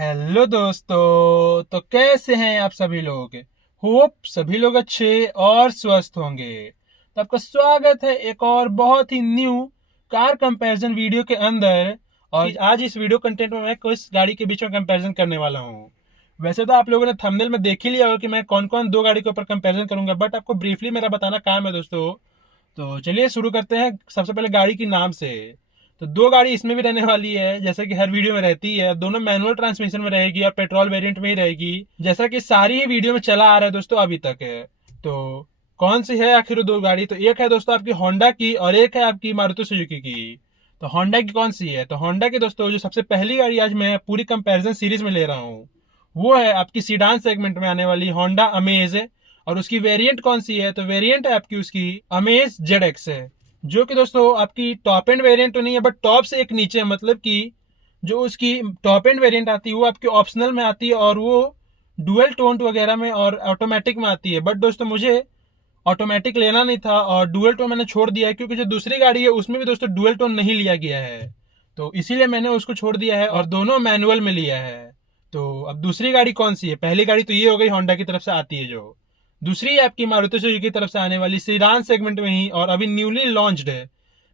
Hello दोस्तों, तो कैसे हैं आप सभी लोग। होप सभी लोग अच्छे और स्वस्थ होंगे। तो आपका स्वागत है एक और बहुत ही न्यू कार कंपैरिजन वीडियो के अंदर। और आज इस वीडियो कंटेंट में मैं कुछ गाड़ी के बीच में कंपैरिजन करने वाला हूँ। वैसे तो आप लोगों ने थंबनेल में देख ही लिया होगा कि मैं कौन कौन दो गाड़ी के ऊपर कंपैरिजन करूंगा, बट आपको ब्रीफली मेरा बताना काम है दोस्तों। तो चलिए शुरू करते हैं सबसे पहले गाड़ी की नाम से। तो दो गाड़ी इसमें भी रहने वाली है, जैसे कि हर वीडियो में रहती है। दोनों मैनुअल ट्रांसमिशन में रहेगी और पेट्रोल वेरिएंट में ही रहेगी, जैसा कि सारी ही वीडियो में चला आ रहा है दोस्तों अभी तक है। तो कौन सी है आखिर वो दो गाड़ी? तो एक है दोस्तों आपकी होंडा की और एक है आपकी मारुति सुजुकी की। तो होंडा की कौन सी है? तो होंडा की दोस्तों जो सबसे पहली गाड़ी आज मैं पूरी कंपैरिजन सीरीज में ले रहा हूँ वो है आपकी सीडान सेगमेंट में आने वाली होंडा अमेज। और उसकी वेरिएंट कौन सी है? तो वेरिएंट है आपकी उसकी अमेज जेड एक्स है, जो कि दोस्तों आपकी टॉप एंड वेरिएंट तो नहीं है, बट टॉप से एक नीचे है। मतलब कि जो उसकी टॉप एंड वेरिएंट आती है वो आपकी ऑप्शनल में आती है और वो डुअल टोन वगैरह में और ऑटोमेटिक में आती है। बट दोस्तों मुझे ऑटोमेटिक लेना नहीं था और डुअल टोन मैंने छोड़ दिया है, क्योंकि जो दूसरी गाड़ी है उसमें भी दोस्तों डुअल टोन नहीं लिया गया है। तो इसीलिए मैंने उसको छोड़ दिया है और दोनों मैनुअल में लिया है। तो अब दूसरी गाड़ी कौन सी है? पहली गाड़ी तो ये हो गई होंडा की तरफ से आती है, जो दूसरी है आपकी मारुति सुजुकी की तरफ से आने वाली सीडान सेगमेंट में ही और अभी न्यूली लॉन्च्ड है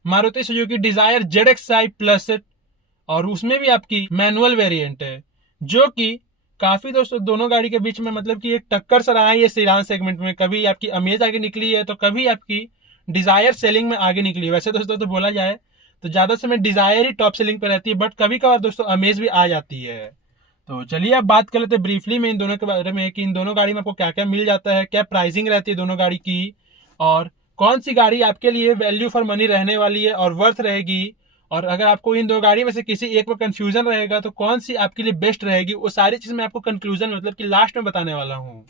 Maruti Suzuki Dzire Z X I plus. और उसमें भी आपकी मैनुअल वेरिएंट है, जो कि काफी दोस्तों दोनों गाड़ी के बीच में मतलब कि एक टक्कर सा रहा है ये सीडान सेगमेंट में। कभी आपकी अमेज आगे निकली है तो कभी आपकी डिजायर सेलिंग में आगे निकली है। वैसे दोस्तों तो बोला जाए तो ज्यादा समय डिजायर ही टॉप सेलिंग पर रहती है, बट कभी कभार दोस्तों अमेज भी आ जाती है। तो चलिए अब बात कर लेते हैं ब्रीफली में इन दोनों के बारे में कि इन दोनों गाड़ी में आपको क्या क्या मिल जाता है, क्या प्राइसिंग रहती है दोनों गाड़ी की, और कौन सी गाड़ी आपके लिए वैल्यू फॉर मनी रहने वाली है और वर्थ रहेगी। और अगर आपको इन दो गाड़ी में से किसी एक में कंफ्यूजन रहेगा तो कौन सी आपके लिए बेस्ट रहेगी, वो सारी चीज मैं आपको कंक्लूजन मतलब कि लास्ट में बताने वाला हूँ।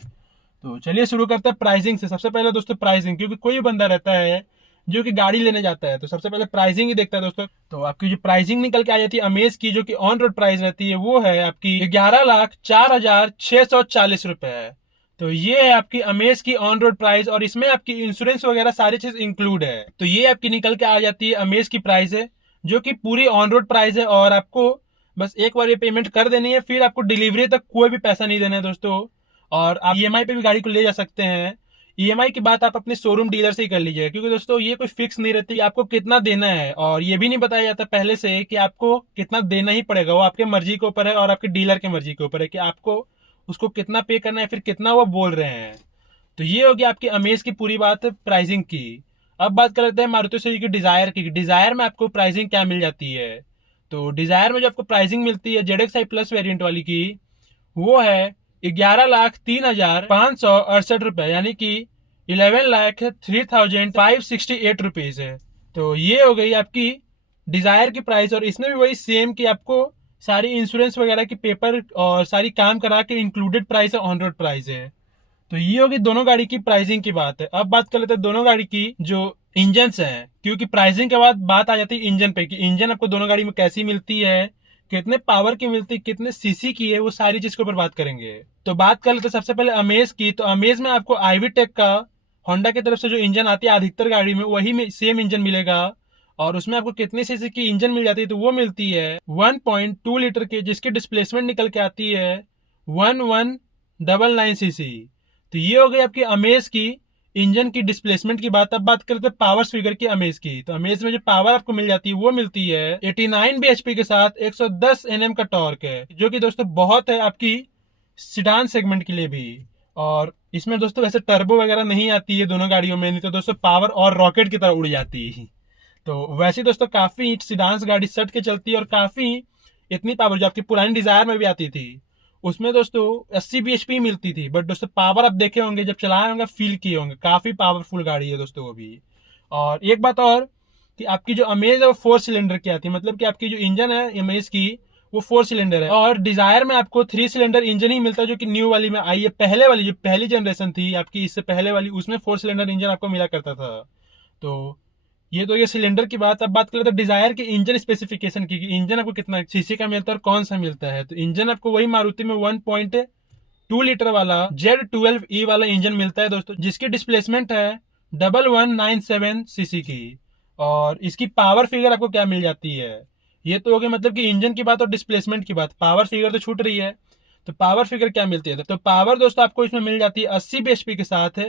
तो चलिए शुरू करते हैं प्राइसिंग से। सबसे पहले दोस्तों प्राइसिंग, क्योंकि कोई बंदा रहता है जो कि गाड़ी लेने जाता है तो सबसे पहले प्राइसिंग ही देखता है दोस्तों। तो आपकी जो प्राइसिंग निकल के आ जाती है अमेज की, जो कि ऑन रोड प्राइस रहती है, वो है आपकी 11,04,640 रुपए है। तो ये है आपकी अमेज की ऑन रोड प्राइस और इसमें आपकी इंश्योरेंस वगैरह सारी चीज इंक्लूड है। तो ये आपकी निकल के आ जाती है अमेज की प्राइस है, जो कि पूरी ऑन रोड प्राइस है। और आपको बस एक बार ये पेमेंट कर देनी है, फिर आपको डिलीवरी तक कोई भी पैसा नहीं देना है दोस्तों। और आप ईएमआई पे भी गाड़ी को ले जा सकते हैं। ईएमआई की बात आप अपने शोरूम डीलर से ही कर लीजिए, क्योंकि दोस्तों ये कोई फिक्स नहीं रहती आपको कितना देना है, और ये भी नहीं बताया जाता पहले से कि आपको कितना देना ही पड़ेगा। वो आपके मर्जी के ऊपर है और आपके डीलर के मर्जी के ऊपर है कि आपको उसको कितना पे करना है, फिर कितना वो बोल रहे हैं। तो ये होगी आपकी अमेज की पूरी बात प्राइसिंग की। अब बात कर लेते हैं मारुति सुजुकी डिजायर की। डिजायर में आपको प्राइसिंग क्या मिल जाती है? तो डिजायर में जो आपको प्राइसिंग मिलती है Z X I plus variant वाली की, वो है 11,03,568 रुपए, यानी कि 11,03,568 रुपीज है। तो ये हो गई आपकी डिजायर की प्राइस। और इसमें भी वही सेम कि आपको सारी इंश्योरेंस वगैरह की पेपर और सारी काम करा के इंक्लूडेड प्राइस है, ऑन रोड प्राइस है। तो ये होगी दोनों गाड़ी की प्राइसिंग की बात है। अब बात कर लेते हैं दोनों गाड़ी की जो इंजन हैं, क्योंकि प्राइसिंग के बाद बात आ जाती है इंजन पे कि इंजन आपको दोनों गाड़ी में कैसी मिलती है, कितने पावर की मिलती है, कितने सीसी की है, वो सारी चीज के ऊपर बात करेंगे। तो बात कर लेते हैं सबसे पहले अमेज की। तो अमेज में आपको आईवी टेक का होंडा की तरफ से जो इंजन आती है अधिकतर गाड़ी में वही में सेम इंजन मिलेगा। और उसमें आपको कितने सीसी की इंजन मिल जाती है? तो वो मिलती है 1.2 लीटर की, जिसकी डिस्प्लेसमेंट निकल के आती है 1199 सीसी। तो ये हो गई आपकी अमेज की इंजन की डिस्प्लेसमेंट की बात। अब बात करते हैं पावर फिगर की अमेज की। तो अमेज में जो पावर आपको मिल जाती है वो मिलती है 89 bhp के साथ 110 Nm का टॉर्क है, जो कि दोस्तों बहुत है आपकी सिडान सेगमेंट के लिए भी। और इसमें दोस्तों वैसे टर्बो वगैरह नहीं आती है दोनों गाड़ियों में, नहीं तो दोस्तों पावर और रॉकेट की तरह उड़ जाती है। तो वैसे दोस्तों काफी सिडान गाड़ी सट के चलती है और काफी इतनी पावर जो आपकी पुरानी डिजायर में भी आती थी उसमें दोस्तों 80 bhp मिलती थी। बट दोस्तों पावर आप देखे होंगे, जब चलाए होंगे फील किए होंगे, काफी पावरफुल गाड़ी है दोस्तों वो भी। और एक बात और कि आपकी जो अमेज है वो 4 सिलेंडर की आती है, मतलब कि आपकी जो इंजन है अमेज की वो 4 सिलेंडर है। और डिजायर में आपको 3 सिलेंडर इंजन ही मिलता है, जो कि न्यू वाली में आई है। पहले वाली जो पहली जनरेशन थी आपकी इससे पहले वाली, उसमें 4 सिलेंडर इंजन आपको मिला करता था। तो ये तो ये सिलेंडर की बात। अब बात करें तो डिजायर के इंजन स्पेसिफिकेशन की, इंजन आपको कितना सीसी का मिलता है और कौन सा मिलता है। तो इंजन आपको वही मारुति में 1.2 लीटर वाला Z12E वाला इंजन मिलता है दोस्तों, जिसकी डिस्प्लेसमेंट है 1197 सीसी की। और इसकी पावर फिगर आपको क्या मिल जाती है? ये तो हो गया मतलब कि इंजन की बात और डिस्प्लेसमेंट की बात। पावर फिगर तो छूट रही है। तो पावर फिगर क्या मिलती है? तो पावर दोस्तों आपको इसमें मिल जाती है 80 bhp के साथ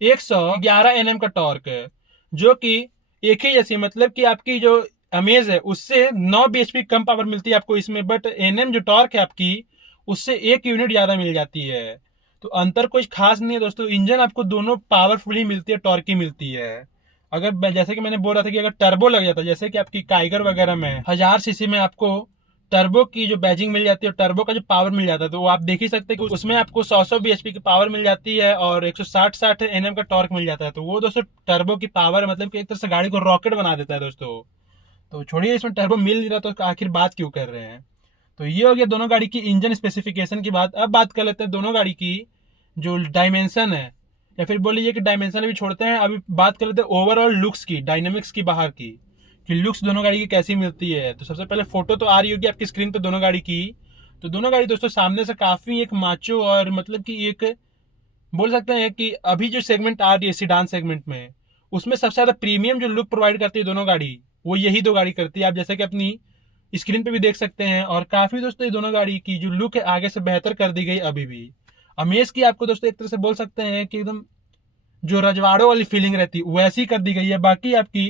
111 Nm का टॉर्क है, जो कि एक ही जैसी, मतलब कि आपकी जो अमेज है उससे 9 bhp कम पावर मिलती है आपको इसमें, बट एनएम जो टॉर्क है आपकी उससे 1 यूनिट ज्यादा मिल जाती है। तो अंतर कुछ खास नहीं है दोस्तों। इंजन आपको दोनों पावरफुल ही मिलती है, टॉर्क ही मिलती है। अगर जैसे कि मैंने बोल रहा था कि अगर टर्बो लग जाता, जैसे कि आपकी काइगर वगैरह में 1000 सीसी में आपको टर्बो की जो बैजिंग मिल जाती है और टर्बो का जो पावर मिल जाता है, तो वो आप देख ही सकते हैं कि उसमें आपको 100 bhp की पावर मिल जाती है और 160 Nm का टॉर्क मिल जाता है। तो वो दोस्तों टर्बो की पावर मतलब कि एक तरह से गाड़ी को रॉकेट बना देता है दोस्तों। तो छोड़िए इसमें टर्बो मिल नहीं रहा तो आखिर बात क्यों कर रहे हैं। तो ये हो गया दोनों गाड़ी की इंजन स्पेसिफिकेशन की बात। अब बात कर लेते हैं दोनों गाड़ी की जो डायमेंशन है, या फिर बोल लीजिए कि डायमेंशन अभी छोड़ते हैं, अभी बात कर लेते हैं ओवरऑल लुक्स की, डायनेमिक्स की, बाहर की, कि लुक्स दोनों गाड़ी की कैसी मिलती है। तो सबसे पहले फोटो तो आ रही होगी आपकी स्क्रीन पे दोनों गाड़ी की। तो दोनों गाड़ी दोस्तों सामने से काफी एक माचो और मतलब कि एक बोल सकते हैं कि अभी जो सेगमेंट आ रही है सीडान सेगमेंट में, उसमें सबसे ज्यादा प्रीमियम जो लुक प्रोवाइड करती है दोनों गाड़ी, वो यही दो गाड़ी करती है। आप जैसे कि अपनी स्क्रीन पे भी देख सकते हैं। और काफी दोस्तों ये दोनों गाड़ी की जो लुक है आगे से बेहतर कर दी गई अभी भी। अमेज की आपको दोस्तों एक तरह से बोल सकते हैं कि एकदम जो रजवाड़ों वाली फीलिंग रहती है वैसी कर दी गई है। बाकी आपकी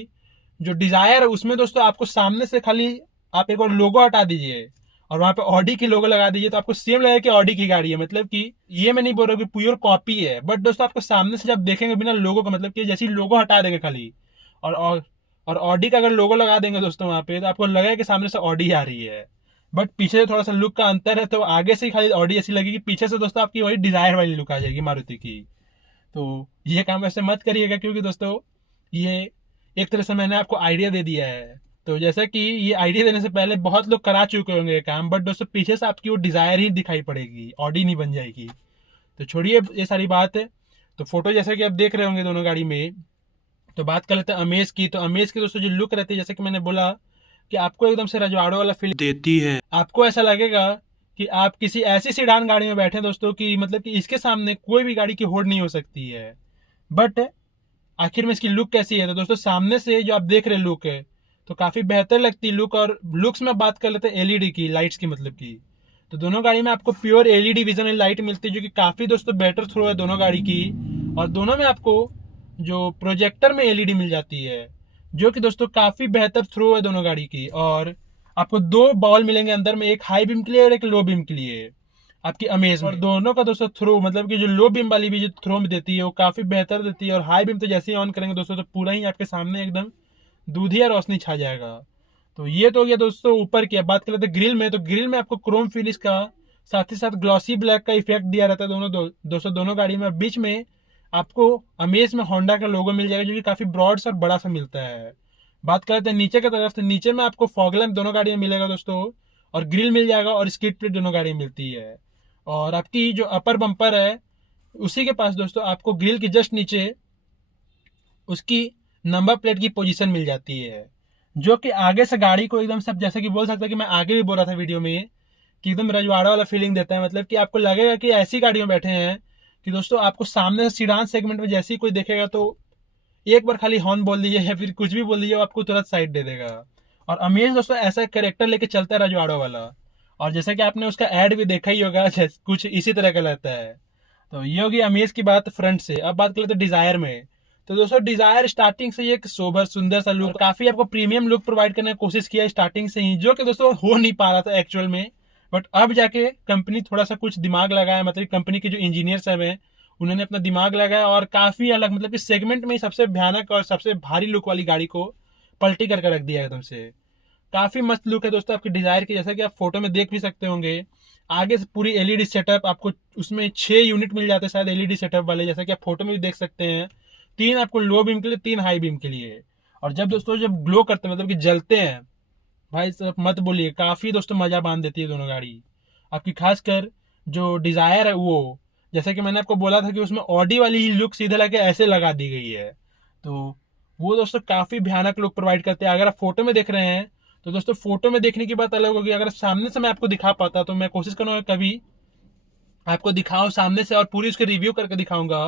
जो डिजायर है उसमें दोस्तों आपको सामने से खाली आप एक और लोगो हटा दीजिए और वहां पे ऑडी की लोगो लगा दीजिए, तो आपको सेम लगेगा कि ऑडी की गाड़ी है। मतलब कि ये मैं नहीं बोल रहा कि प्योर कॉपी है, बट दोस्तों आपको सामने से जब देखेंगे बिना लोगो का, मतलब कि जैसी लोगो हटा देंगे खाली और ऑडी का अगर लोगो लगा देंगे दोस्तों वहां पे, तो आपको लगेगा कि सामने से ऑडी आ रही है। बट पीछे से थोड़ा सा लुक का अंतर है, तो आगे से ही खाली ऑडी ऐसी लगेगी, पीछे से दोस्तों आपकी वही डिजायर वाली लुक आ जाएगी मारुति की। तो ये काम वैसे मत करिएगा, क्योंकि दोस्तों ये एक तरह से मैंने आपको आइडिया दे दिया है। तो जैसा कि ये आइडिया देने से पहले बहुत लोग करा चुके होंगे ये काम, बट दोस्तों पीछे से आपकी वो डिजायर ही दिखाई पड़ेगी, ऑडी नहीं बन जाएगी। तो छोड़िए ये सारी बात है। तो फोटो जैसे कि आप देख रहे होंगे दोनों गाड़ी में। तो बात कर लेते हैं अमेज की। तो अमेज की दोस्तों जो लुक रहती है, जैसे कि मैंने बोला कि आपको एकदम से रजवाड़ों वाला फील देती है। आपको ऐसा लगेगा कि आप किसी ऐसी सीडान गाड़ी में बैठे दोस्तों की मतलब कि इसके सामने कोई भी गाड़ी की होड़ नहीं हो सकती है। बट आखिर में इसकी लुक कैसी है? तो दोस्तों सामने से जो आप देख रहे लुक है तो काफी बेहतर लगती है लुक। और लुक्स में बात कर लेते हैं एलईडी की, लाइट्स की मतलब की। तो दोनों गाड़ी में आपको प्योर एलईडी विजन लाइट मिलती है, जो कि काफी दोस्तों बेटर थ्रो है दोनों गाड़ी की। और दोनों में आपको जो प्रोजेक्टर में एलईडी मिल जाती है, जो कि दोस्तों काफी बेहतर थ्रो है दोनों गाड़ी की। और आपको दो बॉल मिलेंगे अंदर में, एक हाई बीम के लिए और एक लो बीम के लिए आपकी अमेज में। और दोनों का दोस्तों थ्रो मतलब कि जो लो बीम वाली भी जो थ्रो में देती है वो काफी बेहतर देती है। और हाई बीम तो जैसे ही ऑन करेंगे दोस्तों तो पूरा ही आपके सामने एकदम दूधिया रोशनी छा जाएगा। तो ये तो हो गया दोस्तों ऊपर की। अब बात कर लेते हैं ग्रिल में। तो ग्रिल में आपको क्रोम फिनिश का साथ ही साथ ग्लॉसी ब्लैक का इफेक्ट दिया रहता है दोस्तों दोनों गाड़ी में। बीच में आपको अमेज में होंडा का लोगो मिल जाएगा, जो कि काफी ब्रॉड और बड़ा सा मिलता है। बात करते हैं नीचे की तरफ। तो नीचे में आपको फॉग लैंप दोनों गाड़ी में मिलेगा दोस्तों, और ग्रिल मिल जाएगा और स्किड प्लेट दोनों गाड़ी में मिलती है। और आपकी जो अपर बम्पर है उसी के पास दोस्तों आपको ग्रिल के जस्ट नीचे उसकी नंबर प्लेट की पोजीशन मिल जाती है, जो कि आगे से गाड़ी को एकदम सब जैसे कि बोल सकते हैं कि मैं आगे भी बोल रहा था वीडियो में कि एकदम रजवाड़ा वाला फीलिंग देता है। मतलब कि आपको लगेगा कि ऐसी गाड़ी में बैठे हैं कि दोस्तों आपको सामने से सीडान सेगमेंट में जैसे ही कोई देखेगा तो एक बार खाली हॉर्न बोल दीजिए या फिर कुछ भी बोल दीजिए, आपको तुरंत साइड दे देगा। और अमेज दोस्तों ऐसा कैरेक्टर लेके चलता है रजवाड़ों वाला। और जैसा कि आपने उसका एड भी देखा ही होगा, कुछ इसी तरह का लगता है। तो ये होगी अमेज की बात फ्रंट से। अब बात कर लेते हैं डिजायर में। तो दोस्तों डिजायर स्टार्टिंग से एक सोबर सुंदर सा लुक, काफी आपको प्रीमियम लुक प्रोवाइड करने की कोशिश किया स्टार्टिंग से ही, जो कि दोस्तों हो नहीं पा रहा था एक्चुअल में। बट अब जाके कंपनी थोड़ा सा कुछ दिमाग लगाया, मतलब कंपनी के जो इंजीनियर सब है उन्होंने अपना दिमाग लगाया और काफी अलग मतलब कि सेगमेंट में सबसे भयानक और सबसे भारी लुक वाली गाड़ी को पलटी करके रख दिया एकदम से। काफी मस्त लुक है दोस्तों आपकी डिजायर की, जैसा कि आप फोटो में देख भी सकते होंगे। आगे से पूरी एलईडी सेटअप आपको उसमें 6 यूनिट मिल जाते हैं शायद एलईडी सेटअप वाले, जैसा कि आप फोटो में भी देख सकते हैं। 3 आपको लो बीम के लिए, 3 हाई बीम के लिए। और जब दोस्तों जब ग्लो करते हैं मतलब कि जलते हैं, भाई सब मत बोलिए, काफी दोस्तों मजा बांध देती है दोनों गाड़ी आपकी। खासकर जो डिजायर है वो, जैसा कि मैंने आपको बोला था कि उसमें ऑडी वाली ही लुक सीधे लगे ऐसे लगा दी गई है। तो वो दोस्तों काफी भयानक लुक प्रोवाइड करते हैं। अगर आप फोटो में देख रहे हैं तो दोस्तों फोटो में देखने की बात अलग होगी। अगर सामने से मैं आपको दिखा पाता तो मैं कोशिश करूंगा कभी आपको दिखाऊं सामने से और पूरी उसके रिव्यू करके दिखाऊंगा।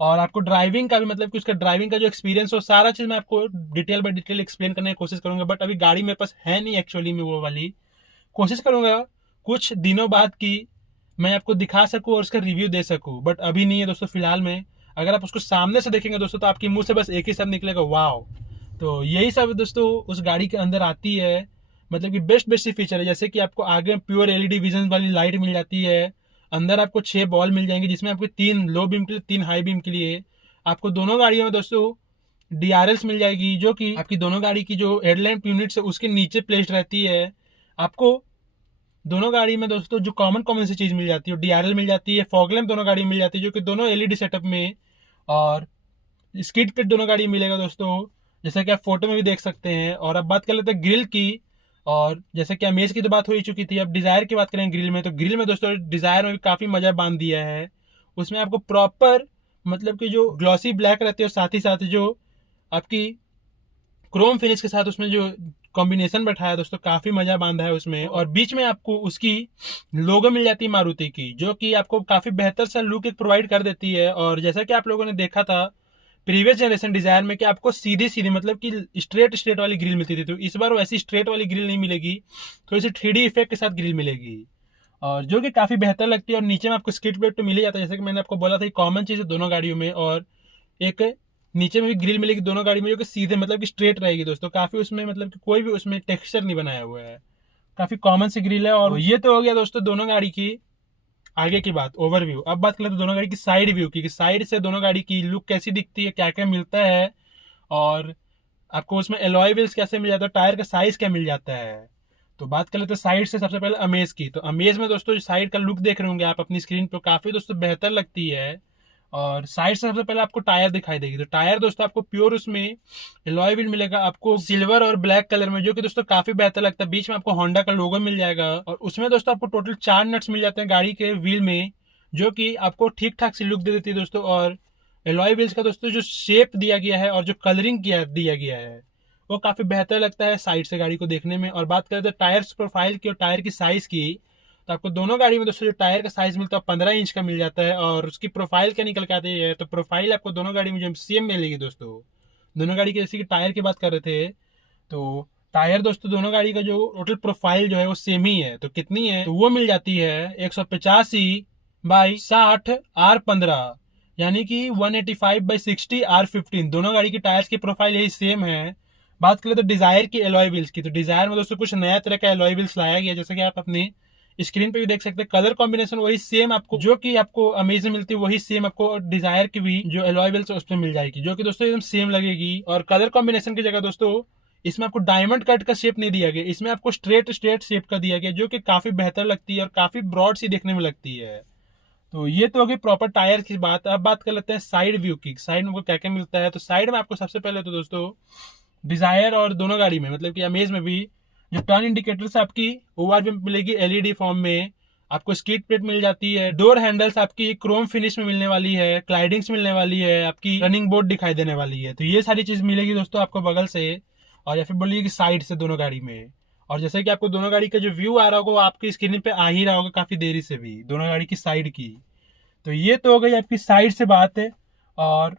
और आपको ड्राइविंग का भी मतलब कि उसका ड्राइविंग का जो एक्सपीरियंस हो सारा चीज़ मैं आपको डिटेल बाय डिटेल एक्सप्लेन करने की कोशिश करूंगा। बट अभी गाड़ी मेरे पास है नहीं एक्चुअली में वो वाली। कोशिश करूंगा कुछ दिनों बाद की मैं आपको दिखा सकूं और उसका रिव्यू दे सकूं, बट अभी नहीं है दोस्तों फिलहाल में। अगर आप उसको सामने से देखेंगे दोस्तों तो आपके मुंह से बस एक ही शब्द निकलेगा, वाओ। तो यही सब दोस्तों उस गाड़ी के अंदर आती है, मतलब कि बेस्ट बेस्ट फीचर है। जैसे कि आपको आगे प्योर एलईडी विजन वाली लाइट मिल जाती है, अंदर आपको 6 बॉल मिल जाएंगे जिसमें आपको 3 लो बीम के लिए 3 हाई बीम के लिए। आपको दोनों गाड़ियों में दोस्तों डीआरएल्स मिल जाएगी, जो कि आपकी दोनों गाड़ी की जो हेडलैम्प यूनिट्स है उसके नीचे प्लेस्ड रहती है। आपको दोनों गाड़ी में दोस्तों जो कॉमन कॉमन सी चीज मिल जाती है, डीआरएल मिल जाती है, फॉग लैम्प दोनों गाड़ी में मिल जाती है जो कि दोनों एलईडी सेटअप में, और स्किड प्लेट दोनों गाड़ी में मिलेगा दोस्तों, जैसा कि आप फोटो में भी देख सकते हैं। और अब बात कर लेते हैं ग्रिल की। और जैसे कि अमेज की तो बात हो ही चुकी थी, अब डिजायर की बात करें ग्रिल में, तो ग्रिल में दोस्तों डिजायर में भी काफी मजा बांध दिया है। उसमें आपको प्रॉपर मतलब कि जो ग्लॉसी ब्लैक रहती है और साथ ही साथ जो आपकी क्रोम फिनिश के साथ उसमें जो कॉम्बिनेशन बैठा है दोस्तों काफी मजा बांधा है उसमें। और बीच में आपको उसकी लोगो मिल जाती है मारुति की, जो कि आपको काफी बेहतर सा लुक एक प्रोवाइड कर देती है। और जैसा कि आप लोगों ने देखा था प्रीवियस जनरेशन डिजायर में कि आपको सीधी सीधी मतलब कि स्ट्रेट स्ट्रेट वाली ग्रिल मिलती थी, तो इस बार वैसी स्ट्रेट वाली ग्रिल नहीं मिलेगी, थोड़ी सी 3D इफेक्ट के साथ ग्रिल मिलेगी, और जो कि काफी बेहतर लगती है। और नीचे में आपको स्किड प्लेट तो मिल ही जाता है, जैसे कि मैंने आपको बोला था कॉमन चीज है दोनों गाड़ियों में। और एक नीचे में भी ग्रिल मिलेगी दोनों गाड़ी में जो कि सीधे मतलब कि स्ट्रेट रहेगी दोस्तों, काफी उसमें मतलब कि कोई भी उसमें टेक्सचर नहीं बनाया हुआ है, काफी कॉमन सी ग्रिल है। और ये तो हो गया दोस्तों दोनों गाड़ी की आगे की बात, ओवरव्यू। अब बात करें तो दोनों गाड़ी की साइड व्यू की, साइड से दोनों गाड़ी की लुक कैसी दिखती है, क्या क्या मिलता है, और आपको उसमें एलॉय व्हील्स कैसे मिल जाता है, टायर का साइज क्या मिल जाता है। तो बात कर लेते हैं साइड से सबसे पहले अमेज की। तो अमेज में दोस्तों जो साइड का लुक देख रहे होंगे आप अपनी स्क्रीन पर, काफी दोस्तों बेहतर लगती है। और साइड से सबसे पहले आपको टायर दिखाई देगी, तो टायर दोस्तों आपको प्योर उसमें एलॉय व्हील मिलेगा आपको सिल्वर और ब्लैक कलर में, जो कि दोस्तों काफी बेहतर लगता है। बीच में आपको होंडा का लोगो मिल जाएगा, और उसमें दोस्तों आपको टोटल 4 नट्स मिल जाते हैं गाड़ी के व्हील में, जो कि आपको ठीक ठाक सी लुक दे देती है दोस्तों। और एलॉय व्हील्स का दोस्तों जो शेप दिया गया है और जो कलरिंग दिया गया है वो काफी बेहतर लगता है साइड से गाड़ी को देखने में। और बात करें तो टायर्स प्रोफाइल की और टायर की साइज की, तो आपको दोनों गाड़ी में दोस्तों जो टायर का साइज मिलता है 15 इंच का मिल जाता है। और उसकी प्रोफाइल क्या निकल के आती है, तो प्रोफाइल आपको दोनों गाड़ी में जो सेम मिलेगी दोस्तों। दोनों गाड़ी की जैसे कि टायर की बात कर रहे थे, तो टायर दोस्तों दोनों गाड़ी का जो टोटल प्रोफाइल जो है वो सेम ही है। तो कितनी है, तो वो मिल जाती है 185/60 R15, यानी कि 185/60 R15। दोनों गाड़ी की टायर्स की प्रोफाइल यही सेम है। बात करें तो डिजायर की एलॉय व्हील्स की, तो डिजायर में दोस्तों कुछ नया तरह का एलॉय व्हील्स लाया गया, जैसे कि आप अपने स्क्रीन पे भी देख सकते हैं। कलर कॉम्बिनेशन वही सेम आपको जो कि आपको अमेज में मिलती है, वही सेम आपको डिजायर की भी जो एलॉय व्हील्स उस पर मिल जाएगी, जो कि दोस्तों एकदम सेम लगेगी। और कलर कॉम्बिनेशन की जगह दोस्तों इसमें आपको डायमंड कट का शेप नहीं दिया गया, इसमें आपको स्ट्रेट स्ट्रेट शेप का दिया गया, जो कि काफी बेहतर लगती है और काफी ब्रॉड सी देखने में लगती है। तो ये तो होगी प्रॉपर टायर की बात। अब बात कर लेते हैं साइड व्यू की, साइड में क्या क्या मिलता है। तो साइड में आपको सबसे पहले तो दोस्तों डिजायर और दोनों गाड़ी में मतलब कि अमेज में भी जो टर्न इंडिकेटर्स आपकी ओआर में मिलेगी एलईडी फॉर्म में, आपको स्किड प्लेट मिल जाती है, डोर हैंडल्स आपकी क्रोम फिनिश में मिलने वाली है, क्लाइडिंग्स मिलने वाली है, आपकी रनिंग बोर्ड दिखाई देने वाली है। तो ये सारी चीज मिलेगी दोस्तों आपको बगल से, और या फिर बोलिए कि साइड से दोनों गाड़ी में। और जैसे कि आपको दोनों गाड़ी का जो व्यू आ रहा होगा वो आपकी स्क्रीन पे आ ही रहा होगा काफी देरी से भी, दोनों गाड़ी की साइड की। तो ये तो हो गई आपकी साइड से बात है। और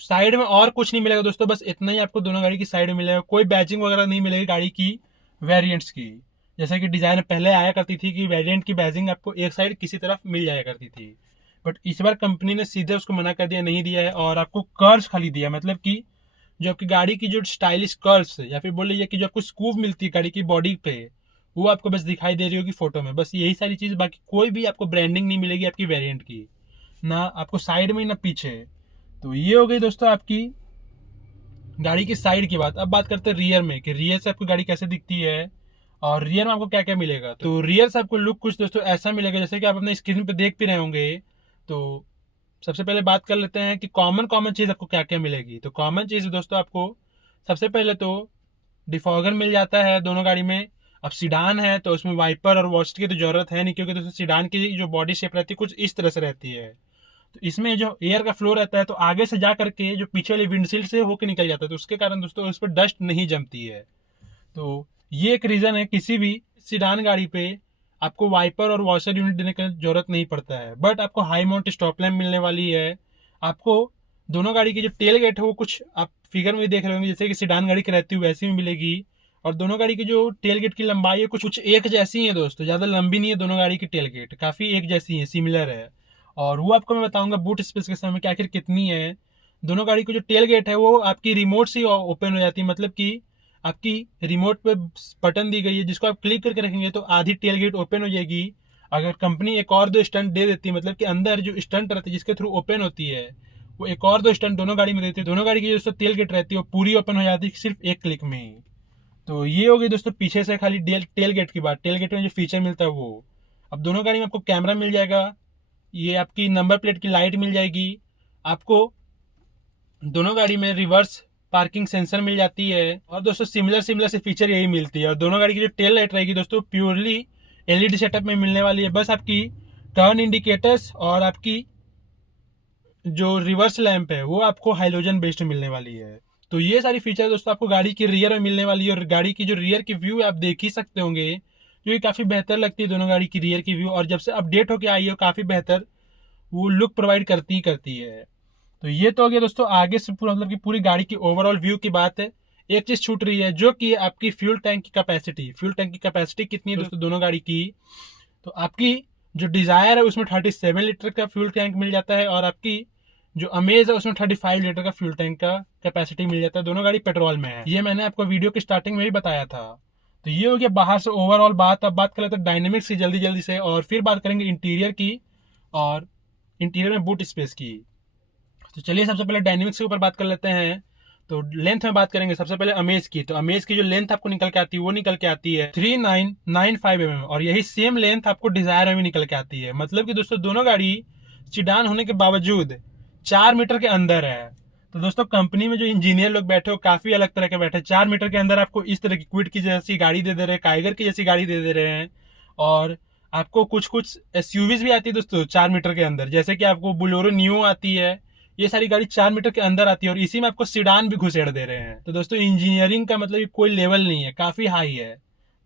साइड में और कुछ नहीं मिलेगा दोस्तों, बस इतना ही आपको दोनों गाड़ी की साइड में मिलेगा, कोई बैचिंग वगैरह नहीं मिलेगी गाड़ी की वेरिएंट्स की। जैसे कि डिजाइन पहले आया करती थी कि वेरिएंट की बैचिंग आपको एक साइड किसी तरफ मिल जाया करती थी, बट इस बार कंपनी ने सीधे उसको मना कर दिया, नहीं दिया है, और आपको कर्व्स खाली दिया, मतलब कि जो आपकी गाड़ी की जो स्टाइलिश कर्व्स या फिर बोल लीजिए कि जो आपको स्कूप मिलती है गाड़ी की बॉडी पे, वो आपको बस दिखाई दे रही होगी फोटो में, बस यही सारी चीज, बाकी कोई भी आपको ब्रांडिंग नहीं मिलेगी आपकी वेरिएंट की, ना आपको साइड में ना पीछे। तो ये हो गई दोस्तों आपकी गाड़ी की साइड की बात। अब बात करते हैं रियर में कि रियर से आपको गाड़ी कैसे दिखती है और रियर में आपको क्या क्या मिलेगा। तो रियर से आपको लुक कुछ दोस्तों ऐसा मिलेगा जैसे कि आप अपने स्क्रीन पे देख भी रहे होंगे। तो सबसे पहले बात कर लेते हैं कि कॉमन कॉमन चीज आपको क्या क्या मिलेगी। तो कॉमन चीज दोस्तों आपको सबसे पहले तो डिफॉगर मिल जाता है दोनों गाड़ी में। अब सीडान है तो उसमें वाइपर और वॉश की तो जरूरत है नहीं, क्योंकि दोस्तों सीडान की जो बॉडी शेप रहती है कुछ इस तरह से रहती है। तो इसमें जो एयर का फ्लो रहता है तो आगे से जा करके जो पीछे वाली विंडशील्ड से होकर निकल जाता है, तो उसके कारण दोस्तों उस पर डस्ट नहीं जमती है। तो ये एक रीजन है किसी भी सीडान गाड़ी पे आपको वाइपर और वॉशर यूनिट देने की जरूरत नहीं पड़ता है, बट आपको हाई माउंट स्टॉप लैम्प मिलने वाली है। आपको दोनों गाड़ी की जो टेल गेट है वो कुछ आप फिगर में देख रहे होंगे जैसे कि सिडान गाड़ी की रहती है वैसी भी मिलेगी। और दोनों गाड़ी की जो टेल गेट की लंबाई है कुछ एक जैसी है दोस्तों, ज़्यादा लंबी नहीं है दोनों गाड़ी की टेल गेट, काफ़ी एक जैसी है, सिमिलर है। और वो आपको मैं बताऊंगा बूट स्पेस के समय कि आखिर कितनी है। दोनों गाड़ी की जो टेल गेट है वो आपकी रिमोट से ओपन हो जाती है, मतलब कि आपकी रिमोट पे बटन दी गई है जिसको आप क्लिक करके रखेंगे तो आधी टेल गेट ओपन हो जाएगी। अगर कंपनी एक और दो स्टंट दे देती है, मतलब कि अंदर जो स्टंट रहती है जिसके थ्रू ओपन होती है, वो एक और दो स्टंट दोनों गाड़ी में देती है, दोनों गाड़ी की जो तेल गेट रहती है वो पूरी ओपन हो जाती है सिर्फ एक क्लिक में ही। तो ये हो गई दोस्तों पीछे से खाली टेल गेट की बात। टेल गेट में जो फीचर मिलता है वो, अब दोनों गाड़ी में आपको कैमरा मिल जाएगा, ये आपकी नंबर प्लेट की लाइट मिल जाएगी, आपको दोनों गाड़ी में रिवर्स पार्किंग सेंसर मिल जाती है। और दोस्तों सिमिलर सिमिलर से फीचर यही मिलती है। और दोनों गाड़ी की जो टेल लाइट रहेगी दोस्तों प्योरली एलईडी सेटअप में मिलने वाली है, बस आपकी टर्न इंडिकेटर्स और आपकी जो रिवर्स लैंप है वो आपको हाइलोजन बेस्ड मिलने वाली है। तो ये सारी फीचर दोस्तों आपको गाड़ी की रियर में मिलने वाली है। और गाड़ी की जो रियर की व्यू है आप देख ही सकते होंगे, जो ये काफ़ी बेहतर लगती है दोनों गाड़ी की रियर की व्यू, और जब से अपडेट होकर आई है काफ़ी बेहतर वो लुक प्रोवाइड करती ही करती है। तो ये तो हो गया दोस्तों आगे से पूरा, मतलब कि पूरी गाड़ी की ओवरऑल व्यू की बात है। एक चीज छूट रही है जो कि आपकी फ्यूल टैंक की कैपेसिटी। फ्यूल टैंक की कैपेसिटी कितनी है दोस्तों दोनों गाड़ी की? तो आपकी जो डिजायर है उसमें 37 लीटर का फ्यूल टैंक मिल जाता है, और आपकी जो अमेज है उसमें 35 लीटर का फ्यूल टैंक का कैपेसिटी मिल जाता है। दोनों गाड़ी पेट्रोल में है, ये मैंने आपको वीडियो के स्टार्टिंग में भी बताया था। तो ये हो गया बाहर से ओवरऑल बात। अब बात कर लेते हैं डायनेमिक्स की जल्दी जल्दी से, और फिर बात करेंगे इंटीरियर की और इंटीरियर में बूट स्पेस की। तो चलिए सबसे पहले डायनेमिक्स के ऊपर बात कर लेते हैं। तो लेंथ में बात करेंगे सबसे पहले अमेज की। तो अमेज की जो लेंथ आपको निकल के आती है वो निकल के आती है 3995 mm, और यही सेम लेंथ आपको डिजायर में भी निकल के आती है। मतलब कि दोस्तों दोनों गाड़ी सिडान होने के बावजूद 4 मीटर के अंदर है। तो दोस्तों कंपनी में जो इंजीनियर लोग बैठे हो काफी अलग तरह के बैठे। 4 मीटर के अंदर आपको इस तरह की क्विड की जैसी गाड़ी दे रहे हैं, काइगर की जैसी गाड़ी दे रहे हैं। और आपको कुछ कुछ एसयूवीज भी आती है दोस्तों 4 मीटर के अंदर, जैसे कि आपको बुलोरो न्यू आती है। ये सारी गाड़ी 4 मीटर के अंदर आती है, और इसी में आपको सिडान भी घुसेड़ दे रहे हैं। तो दोस्तों इंजीनियरिंग का मतलब कोई लेवल नहीं है, काफी हाई है।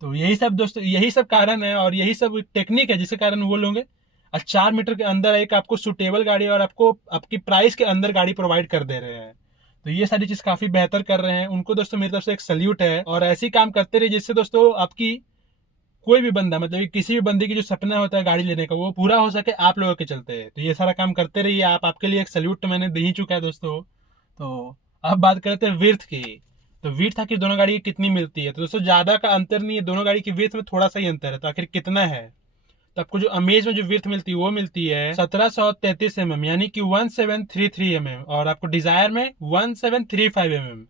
तो यही सब दोस्तों, यही सब कारण है और यही सब टेक्निक है जिसके कारण वो लोग 4 मीटर के अंदर एक आपको सुटेबल गाड़ी और आपको आपकी प्राइस के अंदर गाड़ी प्रोवाइड कर दे रहे हैं। तो ये सारी चीज काफी बेहतर कर रहे हैं, उनको दोस्तों मेरी तरफ से एक सल्यूट है। और ऐसे ही काम करते रहे जिससे दोस्तों आपकी कोई भी बंदा, मतलब किसी भी बंदे की जो सपना होता है गाड़ी लेने का वो पूरा हो सके आप लोगों के चलते। तो ये सारा काम करते रहिए आप, आपके लिए एक सल्यूट तो मैंने दे ही चुका है दोस्तों। तो अब बात करते हैं विर्थ की। तो विर्थ आखिर दोनों गाड़ी की कितनी मिलती है? तो दोस्तों ज्यादा का अंतर नहीं है, दोनों गाड़ी की विर्थ में थोड़ा सा ही अंतर है। तो आखिर कितना है? तो आपको जो अमेज में जो विर्थ मिलती है वो मिलती है 1733 mm, यानी कि 1733 mm, और आपको डिजायर में 1735 mm।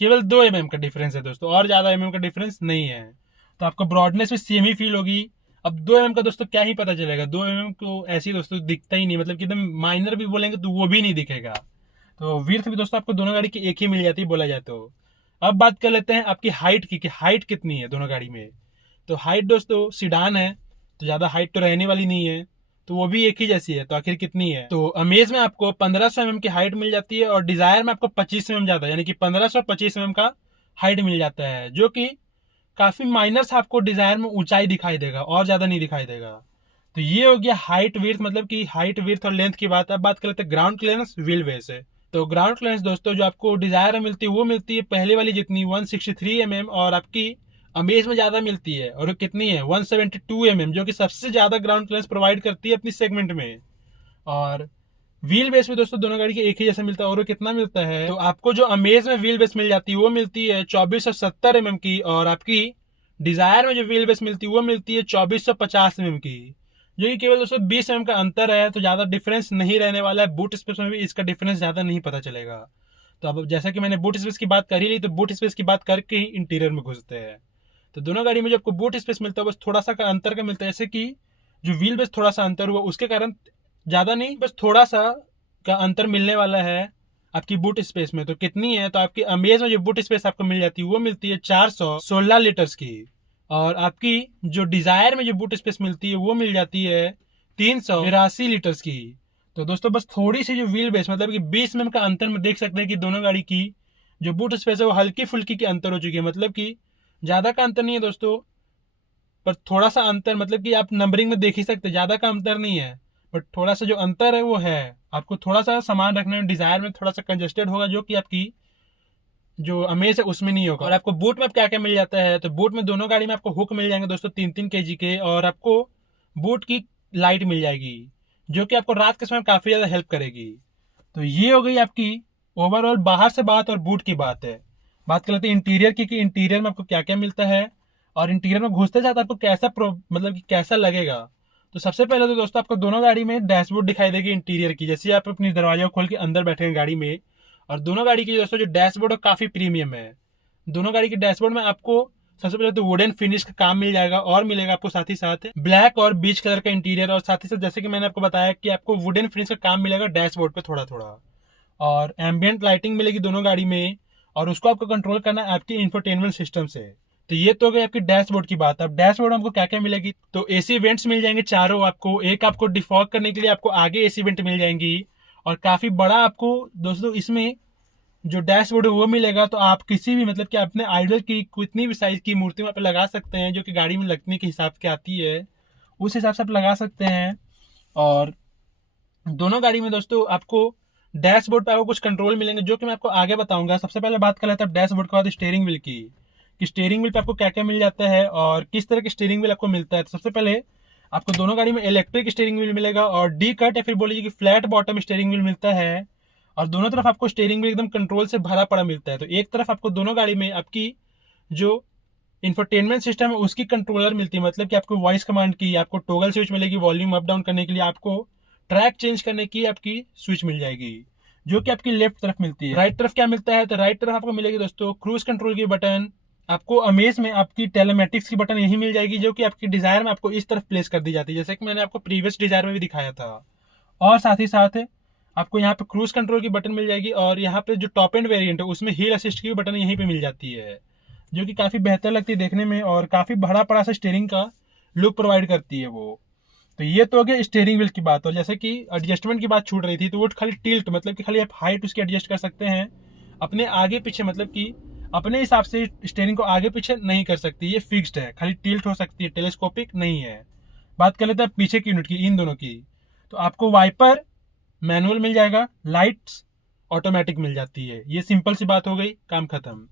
केवल 2 mm का डिफरेंस है दोस्तों, और ज्यादा mm का डिफरेंस नहीं है। तो आपको ब्रॉडनेस भी सेम ही फील होगी। अब 2 mm का दोस्तों क्या ही पता चलेगा, 2 mm को ऐसी दोस्तों दिखता ही नहीं, मतलब कि एकदम माइनर भी बोलेंगे तो वो भी नहीं दिखेगा। तो विर्थ भी दोस्तों आपको दोनों गाड़ी की एक ही मिल जाती है बोला जाए तो। अब बात कर लेते हैं आपकी हाइट की, कि हाइट कितनी है दोनों गाड़ी में। तो हाइट दोस्तों सिडान है तो ज्यादा हाइट तो रहने वाली नहीं है, तो वो भी एक ही जैसी है। तो आखिर कितनी है? तो अमेज में आपको 1500 mm की हाइट मिल जाती है, और डिजायर में आपको 25 mm ज्यादा, यानी कि 1525 mm का हाइट मिल जाता है, जो कि काफी माइनर सा आपको डिजायर में ऊंचाई दिखाई देगा और ज्यादा नहीं दिखाई देगा। तो ये हो गया हाइट विड्थ, मतलब कि हाइट विड्थ और लेंथ की बात। अब बात कर लेते हैं ग्राउंड क्लियरेंस व्हील बेस है। तो ग्राउंड क्लियरेंस दोस्तों जो आपको डिजायर में मिलती है वो मिलती है पहले वाली जितनी 163 mm, और आपकी अमेज में ज्यादा मिलती है, और वो कितनी है 172 mm, जो कि सबसे ज्यादा ग्राउंड क्लियरेंस प्रोवाइड करती है अपनी सेगमेंट में। और व्हील बेस में दोस्तों दोनों गाड़ी के एक ही जैसा मिलता है, और वो कितना मिलता है? तो आपको जो अमेज में व्हील बेस मिल जाती है वो मिलती है 2470 mm की, और आपकी डिजायर में जो व्हील बेस मिलती है वो मिलती है 2450 mm की, जो कि केवल दोस्तों 20 mm का अंतर है। तो ज्यादा डिफरेंस नहीं रहने वाला है। बूट स्पेस में भी इसका डिफरेंस ज्यादा नहीं पता चलेगा। तो अब जैसा कि मैंने बूट स्पेस की बात कर ही ली, तो बूट स्पेस की बात करके ही इंटीरियर में घुसते हैं। तो दोनों गाड़ी में जो आपको बूट स्पेस मिलता है बस थोड़ा सा का अंतर का मिलता है, जैसे कि जो व्हील बेस थोड़ा सा अंतर हुआ उसके कारण ज्यादा नहीं, बस थोड़ा सा का अंतर मिलने वाला है आपकी बूट स्पेस में। तो कितनी है? तो आपकी अमेज में जो बूट स्पेस आपको मिल जाती है वो मिलती है 416 लीटर्स की, और आपकी जो डिजायर में जो बूट स्पेस मिलती है वो मिल जाती है 382 लीटर्स की। तो दोस्तों बस थोड़ी सी जो व्हील बेस, मतलब कि 20 mm का अंतर में देख सकते हैं कि दोनों गाड़ी की जो बूट स्पेस है वो हल्की फुल्की की अंतर हो चुकी है, मतलब कि ज्यादा का अंतर नहीं है दोस्तों। पर थोड़ा सा अंतर, मतलब कि आप नंबरिंग में देख ही सकते, ज्यादा का अंतर नहीं है, बट थोड़ा सा जो अंतर है वो है। आपको थोड़ा सा सामान रखने में डिजायर में थोड़ा सा कंजेस्टेड होगा, जो कि आपकी जो अमेज है उसमें नहीं होगा। और आपको बूट में क्या क्या मिल जाता है, तो बूट में दोनों गाड़ी में आपको हुक मिल जाएंगे दोस्तों 3-3 kg के, और आपको बूट की लाइट मिल जाएगी, जो कि आपको रात के समय काफी ज्यादा हेल्प करेगी। तो ये हो गई आपकी ओवरऑल बाहर से बात और बूट की बात है। बात कर लेते हैं इंटीरियर की, कि इंटीरियर में आपको क्या क्या मिलता है और इंटीरियर में घुसते साथ आपको कैसा मतलब कि कैसा लगेगा। तो सबसे पहले तो दोस्तों आपको दोनों गाड़ी में डैशबोर्ड दिखाई देगी इंटीरियर की, जैसे आप अपनी दरवाजा खोल के अंदर बैठे गाड़ी में। और दोनों गाड़ी की दोस्तों जो डैशबोर्ड है काफी प्रीमियम है। दोनों गाड़ी के डैशबोर्ड में आपको सबसे पहले तो वुडन फिनिश का काम मिल जाएगा, और मिलेगा आपको साथ ही साथ ब्लैक और बीच कलर का इंटीरियर, और साथ ही साथ जैसे कि मैंने आपको बताया कि आपको वुडन फिनिश का काम मिलेगा डैशबोर्ड पे थोड़ा थोड़ा, और एम्बियंट लाइटिंग मिलेगी दोनों गाड़ी में, और उसको आपको कंट्रोल करना है आपकी इंफोटेनमेंट सिस्टम से। तो ये तो हो गई आपकी डैशबोर्ड की बात। अब डैशबोर्ड आपको क्या क्या मिलेगी, तो एसी वेंट्स मिल जाएंगे चारों आपको, एक आपको डिफॉग करने के लिए आपको आगे एसी वेंट मिल जाएंगी, और काफी बड़ा आपको दोस्तों इसमें जो डैशबोर्ड है वो मिलेगा। तो आप किसी भी मतलब कि अपने आइडल की कितनी भी साइज की मूर्ति वहाँ पे लगा सकते हैं, जो कि गाड़ी में लगने के हिसाब से आती है, उस हिसाब से आप लगा सकते हैं। और दोनों गाड़ी में दोस्तों आपको डैशबोर्ड पे आपको कुछ कंट्रोल मिलेंगे, जो कि मैं आपको आगे बताऊंगा। सबसे पहले बात कर लेते हैं डैशबोर्ड के बाद स्टीयरिंग व्हील की, कि स्टीयरिंग व्हील पे आपको क्या क्या मिल जाता है और किस तरह के स्टीयरिंग व्हील आपको मिलता है। तो सबसे पहले आपको दोनों गाड़ी में इलेक्ट्रिक स्टीयरिंग व्हील मिलेगा, और डी कट या फिर बोलिए कि फ्लैट बॉटम स्टीयरिंग व्हील मिलता है। और दोनों तरफ आपको स्टीयरिंग व्हील एकदम कंट्रोल से भरा पड़ा मिलता है। तो एक तरफ आपको दोनों गाड़ी में आपकी जो इंफोटेनमेंट सिस्टम है उसकी कंट्रोलर मिलती है, मतलब कि आपको वॉइस कमांड की, आपको टॉगल स्विच मिलेगी वॉल्यूम अप डाउन करने के लिए, आपको ट्रैक चेंज करने की आपकी स्विच मिल जाएगी, जो कि आपकी लेफ्ट तरफ मिलती है। राइट तरफ क्या मिलता है, तो राइट तरफ आपको मिलेगी दोस्तों क्रूज कंट्रोल की बटन, आपको अमेज में आपकी टेलीमेटिक्स की बटन यही मिल जाएगी, जो कि आपकी डिजायर में आपको इस तरफ प्लेस कर दी जाती है, जैसे कि मैंने आपको प्रीवियस डिजायर में भी दिखाया था। और साथ ही साथ आपको यहाँ पे क्रूज कंट्रोल की बटन मिल जाएगी, और यहाँ पे जो टॉप एंड वेरिएंट है उसमें हील असिस्ट की बटन यहीं पे मिल जाती है, जो कि काफी बेहतर लगती है देखने में, और काफी बड़ा पड़ा सा स्टीयरिंग का लुक प्रोवाइड करती है वो। तो ये तो हो गया स्टीयरिंग व्हील की बात। और जैसे कि एडजस्टमेंट की बात छूट रही थी, तो वो खाली टिल्ट, मतलब कि खाली आप हाइट उसकी एडजस्ट कर सकते हैं अपने आगे पीछे, मतलब कि अपने हिसाब से स्टीयरिंग को आगे पीछे नहीं कर सकती, ये फिक्स्ड है, खाली टिल्ट हो सकती है, टेलीस्कोपिक नहीं है। बात कर लेते हैं पीछे की यूनिट की, इन दोनों की। तो आपको वाइपर मैनुअल मिल जाएगा, लाइट्स ऑटोमेटिक मिल जाती है, ये सिंपल सी बात हो गई, काम खत्म।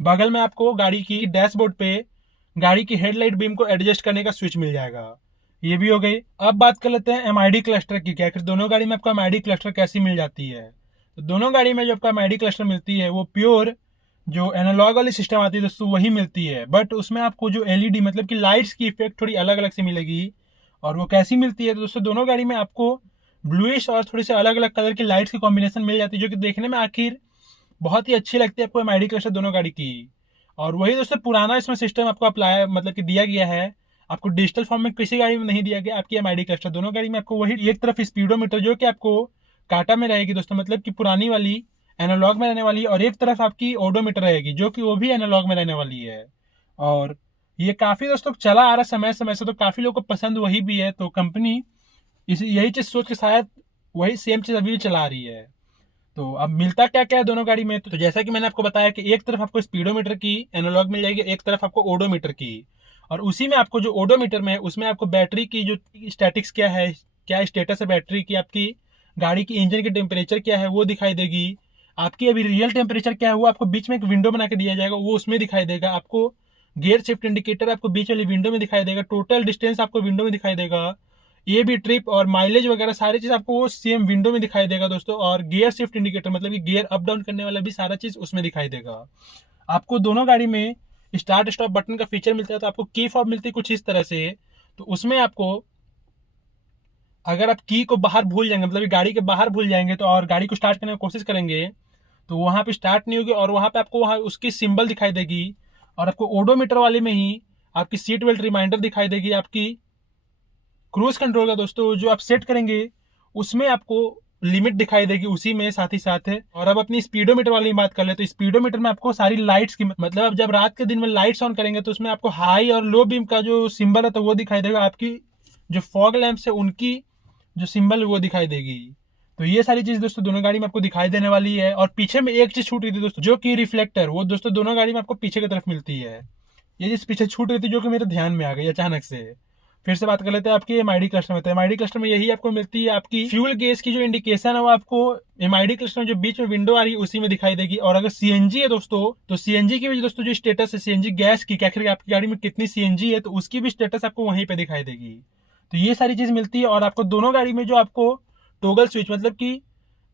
बगल में आपको गाड़ी की डैशबोर्ड पे गाड़ी की हेडलाइट बीम को एडजस्ट करने का स्विच मिल जाएगा, ये भी हो गई। अब बात कर लेते हैं एमआईडी क्लस्टर की, क्या आखिर दोनों गाड़ी में आपको एमआईडी क्लस्टर कैसी मिल जाती है। तो दोनों गाड़ी में जो आपको एमआईडी क्लस्टर मिलती है वो प्योर जो एनालॉग वाली सिस्टम आती है दोस्तों वही मिलती है, बट उसमें आपको जो एलईडी मतलब कि लाइट्स की इफेक्ट थोड़ी अलग अलग से मिलेगी। और वो कैसी मिलती है, तो दोस्तों दोनों गाड़ी में आपको ब्लूइश और थोड़ी से अलग अलग कलर की लाइट्स की कॉम्बिनेशन मिल जाती है, जो कि देखने में आखिर बहुत ही अच्छी लगती है आपको एमआईडी क्लस्टर दोनों गाड़ी की। और वही दोस्तों पुराना इसमें सिस्टम आपको अप्लाई मतलब कि दिया गया है, आपको डिजिटल फॉर्म में किसी गाड़ी में नहीं दिया गया, आपकी एमआईडी क्लस्टर दोनों गाड़ी में आपको वही एक तरफ स्पीडोमीटर जो कि आपको काटा में रहेगी दोस्तों, मतलब कि पुरानी वाली एनालॉग में रहने वाली है, और एक तरफ आपकी ओडोमीटर रहेगी जो कि वो भी एनालॉग में रहने वाली है। और ये काफी दोस्तों चला आ रहा समय समय से, तो काफी लोगों को पसंद वही भी है, तो कंपनी इस यही चीज सोच के शायद वही सेम चीज अभी भी चला रही है। तो अब मिलता क्या क्या है दोनों गाड़ी में, तो जैसा कि मैंने आपको बताया कि एक तरफ आपको स्पीडोमीटर की एनालॉग मिल जाएगी, एक तरफ आपको ओडोमीटर की, और उसी में आपको जो ओडोमीटर में है उसमें आपको बैटरी की जो स्टैटिक्स क्या है, क्या स्टेटस है बैटरी की, आपकी गाड़ी की इंजन की टेम्परेचर क्या है वो दिखाई देगी, आपकी अभी रियल टेम्परेचर क्या है वो आपको बीच में एक विंडो बना के दिया जाएगा, वो उसमें दिखाई देगा आपको। गियर शिफ्ट इंडिकेटर आपको बीच वाली विंडो में दिखाई देगा, टोटल डिस्टेंस आपको विंडो में दिखाई देगा, ये भी ट्रिप और माइलेज वगैरह सारी चीज आपको वो सेम विंडो में दिखाई देगा दोस्तों। और गियर शिफ्ट इंडिकेटर मतलब कि गियर अप डाउन करने वाला भी सारा चीज उसमें दिखाई देगा। आपको दोनों गाड़ी में स्टार्ट स्टॉप बटन का फीचर मिलता है, तो आपको की फॉब मिलती है कुछ इस तरह से। तो उसमें आपको अगर आप की को बाहर भूल जाएंगे, मतलब गाड़ी के बाहर भूल जाएंगे, तो और गाड़ी को स्टार्ट करने की कोशिश करेंगे तो वहां पे स्टार्ट नहीं होगी, और वहां पे आपको वहां उसकी सिंबल दिखाई देगी, और आपको ओडोमीटर वाले में ही आपकी सीट बेल्ट रिमाइंडर दिखाई देगी, आपकी क्रूज कंट्रोल का दोस्तों जो आप सेट करेंगे उसमें आपको लिमिट दिखाई देगी उसी में साथ ही साथ है। और अब अपनी स्पीडोमीटर वाली बात कर ले, तो स्पीडोमीटर में आपको सारी लाइट्स की मतलब अब जब रात के दिन में लाइट्स ऑन करेंगे तो उसमें आपको हाई और लो बीम का जो सिंबल है तो वो दिखाई देगा, आपकी जो फॉग लैंप्स है उनकी जो सिंबल वो दिखाई देगी। तो ये सारी चीज दोस्तों दोनों गाड़ी में आपको दिखाई देने वाली है। और पीछे में एक चीज छूट रही थी दोस्तों, जो कि रिफ्लेक्टर, वो दोस्तों दोनों गाड़ी में आपको पीछे की तरफ मिलती है। ये जिस पीछे छूट रही थी जो कि मेरे ध्यान में आ गई अचानक से। फिर से बात कर लेते हैं आपकी एमआईडी क्लस्टर में। तो एमआईडी क्लस्टर में यही आपको मिलती है, आपकी फ्यूल गेज की जो इंडिकेशन है वो आपको एमआईडी क्लस्टर में जो बीच में विंडो आ रही है उसी में दिखाई देगी। और अगर सीएनजी है दोस्तों, तो सीएनजी की भी दोस्तों जो स्टेटस है सीएनजी गैस की, क्या आखिर आपकी गाड़ी में कितनी सीएनजी है, तो उसकी भी स्टेटस आपको वहीं पे दिखाई देगी। तो ये सारी चीज मिलती है। और आपको दोनों गाड़ी में जो आपको टोगल स्विच, मतलब कि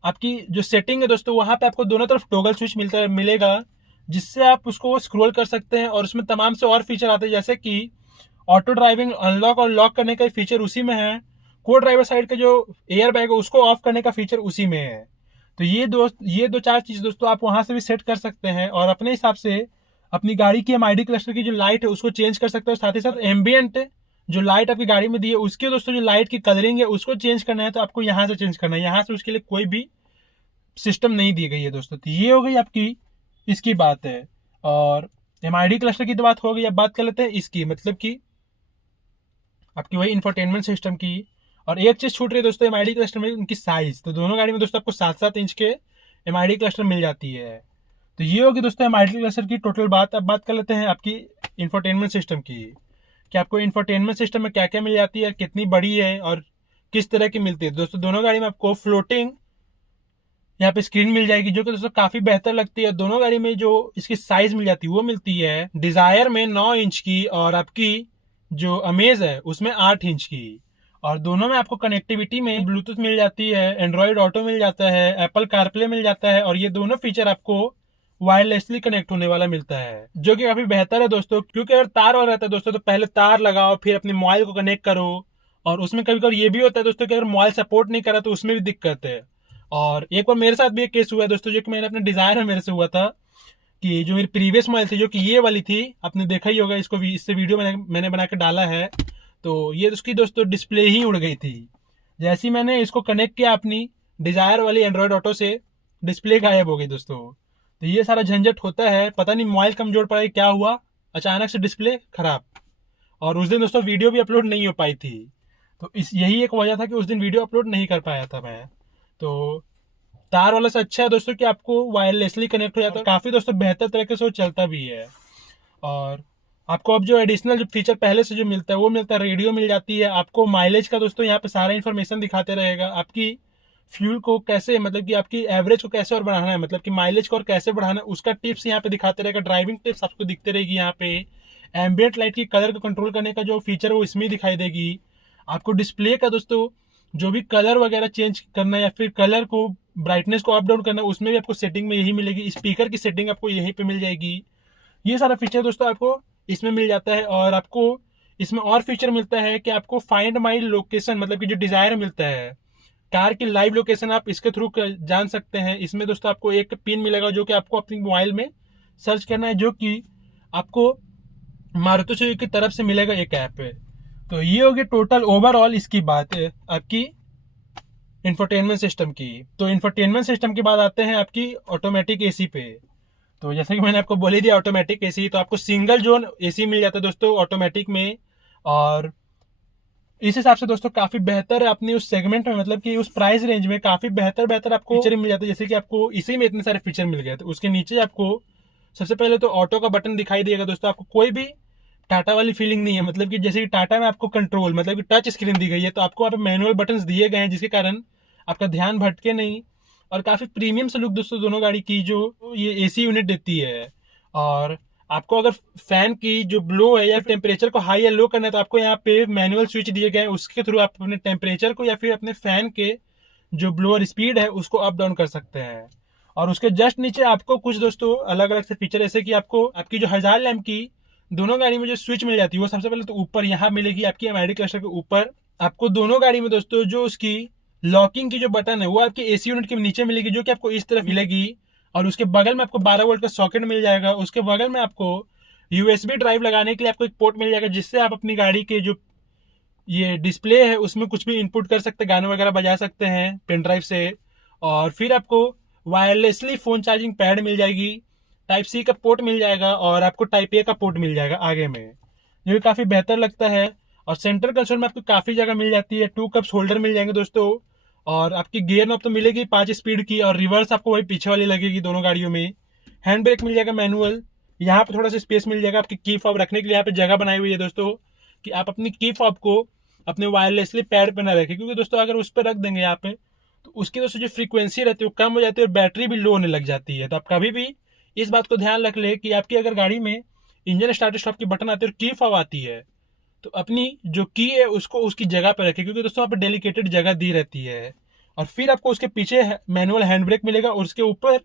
आपकी जो सेटिंग है दोस्तों, वहां पे आपको दोनों तरफ टोगल स्विच मिलेगा, जिससे आप उसको स्क्रॉल कर सकते हैं। और उसमें तमाम से और फीचर आते हैं, जैसे कि ऑटो ड्राइविंग अनलॉक और लॉक करने का फीचर उसी में है। को ड्राइवर साइड का जो एयर बैग है उसको ऑफ करने का फीचर उसी में है। तो ये दो चार चीज दोस्तों आप वहां से भी सेट कर सकते हैं और अपने हिसाब से अपनी गाड़ी की एमआईडी क्लस्टर की जो लाइट है उसको चेंज कर सकते हो। साथ ही साथ एम्बियंट जो लाइट आपकी गाड़ी में दी है उसके दोस्तों जो लाइट की कलरिंग है उसको चेंज करना है तो आपको यहाँ से चेंज करना है, यहाँ से उसके लिए कोई भी सिस्टम नहीं दी गई है दोस्तों। तो ये हो गई आपकी इसकी बात है। और एमआईडी क्लस्टर की तो बात हो गई, अब बात कर लेते हैं इसकी, मतलब कि आपकी वही इंफोटेनमेंट सिस्टम की। और एक चीज छूट रही है दोस्तों एमआईडी क्लस्टर में, उनकी साइज। तो दोनों गाड़ी में दोस्तों आपको 7-7 इंच के एमआईडी क्लस्टर मिल जाती है। तो ये होगी दोस्तों एमआईडी क्लस्टर की टोटल बात। अब बात कर लेते हैं आपकी इंफोटेनमेंट सिस्टम की, कि आपको इंफोटेनमेंट सिस्टम में क्या क्या मिल जाती है, कितनी बड़ी है और किस तरह की मिलती है। दोस्तों दोनों गाड़ी में आपको फ्लोटिंग यहाँ पे स्क्रीन मिल जाएगी, जो कि दोस्तों काफी बेहतर लगती है। दोनों गाड़ी में जो इसकी साइज मिल जाती है वो मिलती है डिजायर में 9 इंच की, और आपकी जो अमेज है उसमें 8 इंच की। और दोनों में आपको कनेक्टिविटी में ब्लूटूथ मिल जाती है, एंड्रॉइड ऑटो मिल जाता है, एप्पल कारप्ले मिल जाता है, और ये दोनों फीचर आपको वायरलेसली कनेक्ट होने वाला मिलता है, जो कि काफी बेहतर है दोस्तों। क्योंकि अगर तार वाला रहता है दोस्तों तो पहले तार लगाओ फिर अपने मोबाइल को कनेक्ट करो, और उसमें कभी कभी ये भी होता है दोस्तों कि अगर मोबाइल सपोर्ट नहीं करा तो उसमें भी दिक्कत है। और एक बार मेरे साथ भी एक केस हुआ है दोस्तों, जो कि मैंने अपने डिजायर में मेरे से हुआ था, कि जो मेरी प्रीवियस मोबाइल थी जो कि ये वाली थी, आपने देखा ही होगा इसको भी, इससे वीडियो मैंने बना के डाला है। तो ये उसकी दोस्तों डिस्प्ले ही उड़ गई थी। जैसे ही मैंने इसको कनेक्ट किया अपनी डिजायर वाली एंड्रॉइड ऑटो से, डिस्प्ले गायब हो गई दोस्तों। तो ये सारा झंझट होता है, पता नहीं मोबाइल कमजोर पड़ा, क्या हुआ अचानक से डिस्प्ले खराब। और उस दिन दोस्तों वीडियो भी अपलोड नहीं हो पाई थी। तो यही एक वजह था कि उस दिन वीडियो अपलोड नहीं कर पाया था मैं। तो तार वाला से अच्छा है दोस्तों कि आपको वायरलेसली कनेक्ट हो जाता है, काफी दोस्तों बेहतर तरीके से वो चलता भी है। और आपको अब जो एडिशनल जो फीचर पहले से जो मिलता है वो मिलता है, रेडियो मिल जाती है आपको, माइलेज का दोस्तों यहाँ पे सारा इन्फॉर्मेशन दिखाते रहेगा, आपकी फ्यूल को कैसे, मतलब कि आपकी एवरेज को कैसे और बढ़ाना है, मतलब कि माइलेज को और कैसे बढ़ाना है उसका टिप्स यहाँ पे दिखाते रहेगा। ड्राइविंग टिप्स आपको दिखते रहेगी यहाँ पे। एम्बियंट लाइट की कलर को कंट्रोल करने का जो फीचर है वो इसमें दिखाई देगी। आपको डिस्प्ले का दोस्तों जो भी कलर वगैरह चेंज करना है या फिर कलर को ब्राइटनेस को अप डाउन करना है उसमें भी आपको सेटिंग में यही मिलेगी। स्पीकर की सेटिंग आपको यहीं पे मिल जाएगी। ये सारा फीचर दोस्तों आपको इसमें मिल जाता है। और आपको इसमें और फीचर मिलता है कि आपको फाइंड माई लोकेशन, मतलब कि जो डिजायर मिलता है कार की लाइव लोकेशन, आप इसके थ्रू जान सकते हैं। इसमें दोस्तों आपको एक पिन मिलेगा जो कि आपको अपनी मोबाइल में सर्च करना है, जो कि आपको मारुति सुजुकी की तरफ से मिलेगा एक ऐप पे। तो ये होगी टोटल ओवरऑल इसकी बात है आपकी इंफोटेनमेंट सिस्टम की। तो इंफोटेनमेंट सिस्टम के बाद आते हैं आपकी ऑटोमेटिक एसी पे। तो जैसे कि मैंने आपको बोल ही दिया ऑटोमेटिक एसी, तो आपको सिंगल जोन एसी मिल जाता है दोस्तों ऑटोमेटिक में। और इस हिसाब से दोस्तों काफी बेहतर है अपनी उस सेगमेंट में, मतलब कि उस प्राइस रेंज में काफी बेहतर आपको फीचर मिल जाता है। जैसे कि आपको इसी में इतने सारे फीचर मिल गए। तो उसके नीचे आपको सबसे पहले तो ऑटो का बटन दिखाई देगा दोस्तों। आपको कोई भी टाटा वाली फीलिंग नहीं है, मतलब कि जैसे कि टाटा में आपको कंट्रोल, मतलब कि टच स्क्रीन दी गई है, तो आपको वहाँ पे मैनुअल बटन दिए गए हैं जिसके कारण आपका ध्यान भटके नहीं। और काफी प्रीमियम से लुक दोस्तों दोनों गाड़ी की जो ये एसी यूनिट देती है। और आपको अगर फैन की जो ब्लो है या टेम्परेचर को हाई या लो करना है तो आपको यहाँ पे मैनुअल स्विच दिए गए हैं, उसके थ्रू आप अपने टेम्परेचर को या फिर अपने फैन के जो ब्लोअर स्पीड है उसको अप डाउन कर सकते हैं। और उसके जस्ट नीचे आपको कुछ दोस्तों अलग अलग से फीचर, जैसे कि आपको आपकी जो 1000 लैम्प की दोनों गाड़ी में जो स्विच मिल जाती है वो सबसे पहले तो ऊपर यहाँ मिलेगी आपकी एमआईडी क्लस्टर के ऊपर। आपको दोनों गाड़ी में दोस्तों जो उसकी लॉकिंग की जो बटन है वो आपकी एसी यूनिट के नीचे मिलेगी, जो कि आपको इस तरफ मिलेगी। और उसके बगल में आपको 12 वोल्ट का सॉकेट मिल जाएगा। उसके बगल में आपको यूएसबी ड्राइव लगाने के लिए आपको एक पोर्ट मिल जाएगा, जिससे आप अपनी गाड़ी के जो ये डिस्प्ले है उसमें कुछ भी इनपुट कर सकते हैं, गाने वगैरह बजा सकते हैं पेन ड्राइव से। और फिर आपको वायरलेसली फोन चार्जिंग पैड मिल जाएगी, टाइप सी का पोर्ट मिल जाएगा, और आपको टाइप ए का पोर्ट मिल जाएगा आगे में, जो काफी बेहतर लगता है। और सेंटर कंसोल में आपको काफी जगह मिल जाती है, 2 कप्स होल्डर मिल जाएंगे दोस्तों। और आपकी गियर नॉब तो मिलेगी 5 स्पीड की, और रिवर्स आपको वही पीछे वाली लगेगी दोनों गाड़ियों में। हैंड ब्रेक मिल जाएगा मैनुअल, यहाँ पे थोड़ा सा स्पेस मिल जाएगा आपकी की फॉब रखने के लिए। यहाँ पे जगह बनाई हुई है दोस्तों कि आप अपनी की फॉब को अपने वायरलेसली पैड पे ना रखें, क्योंकि दोस्तों अगर उस पर रख देंगे यहाँ पे तो उसकी दोस्तों जो फ्रीक्वेंसी रहती है वो कम हो जाती है और बैटरी भी लो होने लग जाती है। तो आप कभी भी इस बात को ध्यान रख ले कि आपकी अगर गाड़ी में इंजन स्टार्ट स्टॉप की बटन आती है और की फॉब आती है तो अपनी जो की है उसको उसकी जगह पर रखें, क्योंकि दोस्तों वहाँ पर डेलिकेटेड जगह दी रहती है। और फिर आपको उसके पीछे मैनुअल हैंड ब्रेक मिलेगा और उसके ऊपर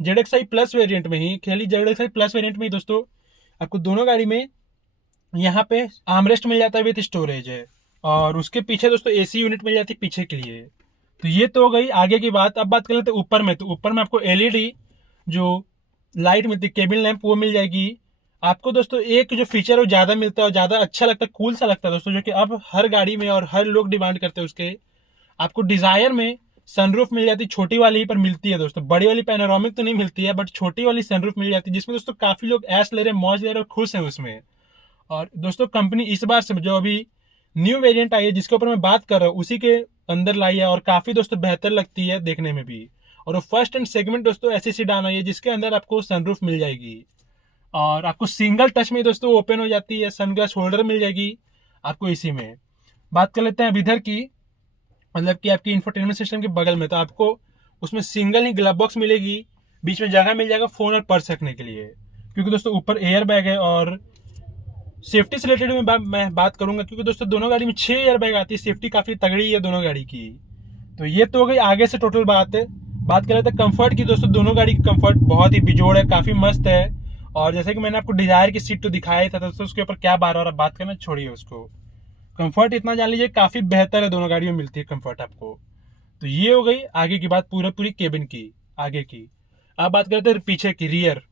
ZXi प्लस वेरिएंट में ही, खाली ZXi प्लस वेरिएंट में ही दोस्तों आपको दोनों गाड़ी में यहाँ पे आर्मरेस्ट मिल जाता है विद स्टोरेज है। और उसके पीछे दोस्तों एसी यूनिट मिल जाती है पीछे के लिए। तो ये तो हो गई आगे की बात। अब बात कर लेते हैं ऊपर में। तो ऊपर में आपको एलईडी जो लाइट मिलती है, केबिन लैंप, वो मिल जाएगी आपको दोस्तों। एक जो फीचर है वो ज़्यादा मिलता है और ज़्यादा अच्छा लगता है, कूल सा लगता है दोस्तों, जो कि अब हर गाड़ी में और हर लोग डिमांड करते हैं उसके। आपको डिजायर में सनरूफ मिल जाती है, छोटी वाली ही पर मिलती है दोस्तों। बड़ी वाली पैनोरामिक तो नहीं मिलती है, बट छोटी वाली सनरूफ मिल जाती है, जिसमें दोस्तों काफी लोग ऐश ले रहे हैं, मौज ले रहे हैं और खुश हैं उसमें। और दोस्तों कंपनी इस बार से जो अभी न्यू वेरिएंट आई है जिसके ऊपर मैं बात कर रहा हूँ उसी के अंदर लाई है और काफी दोस्तों बेहतर लगती है देखने में भी। और वो फर्स्ट एंड सेगमेंट दोस्तों ऐसी सीडान आई है जिसके अंदर आपको सनरूफ मिल जाएगी और आपको सिंगल टच में दोस्तों ओपन हो जाती है। सनग्लास होल्डर मिल जाएगी आपको इसी में। बात कर लेते हैं अब इधर की, मतलब कि आपकी इंफोटेनमेंट सिस्टम के बगल में। तो आपको उसमें सिंगल ही ग्लव बॉक्स मिलेगी, बीच में जगह मिल जाएगा फोन और पर्स रखने के लिए, क्योंकि दोस्तों ऊपर एयर बैग है। और सेफ्टी से रिलेटेड में मैं बात करूंगा, क्योंकि दोस्तों दोनों गाड़ी में 6 एयर बैग आती है, सेफ्टी काफी तगड़ी है दोनों गाड़ी की। तो ये तो हो गई आगे से टोटल बात है। बात कर रहे थे कंफर्ट की। दोस्तों दोनों गाड़ी की कंफर्ट बहुत ही बिजोड़ है, काफी मस्त है। और जैसे कि मैंने आपको डिजायर की सीट तो दिखाया था दोस्तों, उसके ऊपर क्या बार बार बात करना छोड़िए उसको। कंफर्ट इतना जान लीजिए काफी बेहतर है, दोनों गाड़ियों में मिलती है कंफर्ट आपको। तो ये हो गई आगे की बात, पूरी केबिन की आगे की। अब बात करते हैं पीछे की, रियर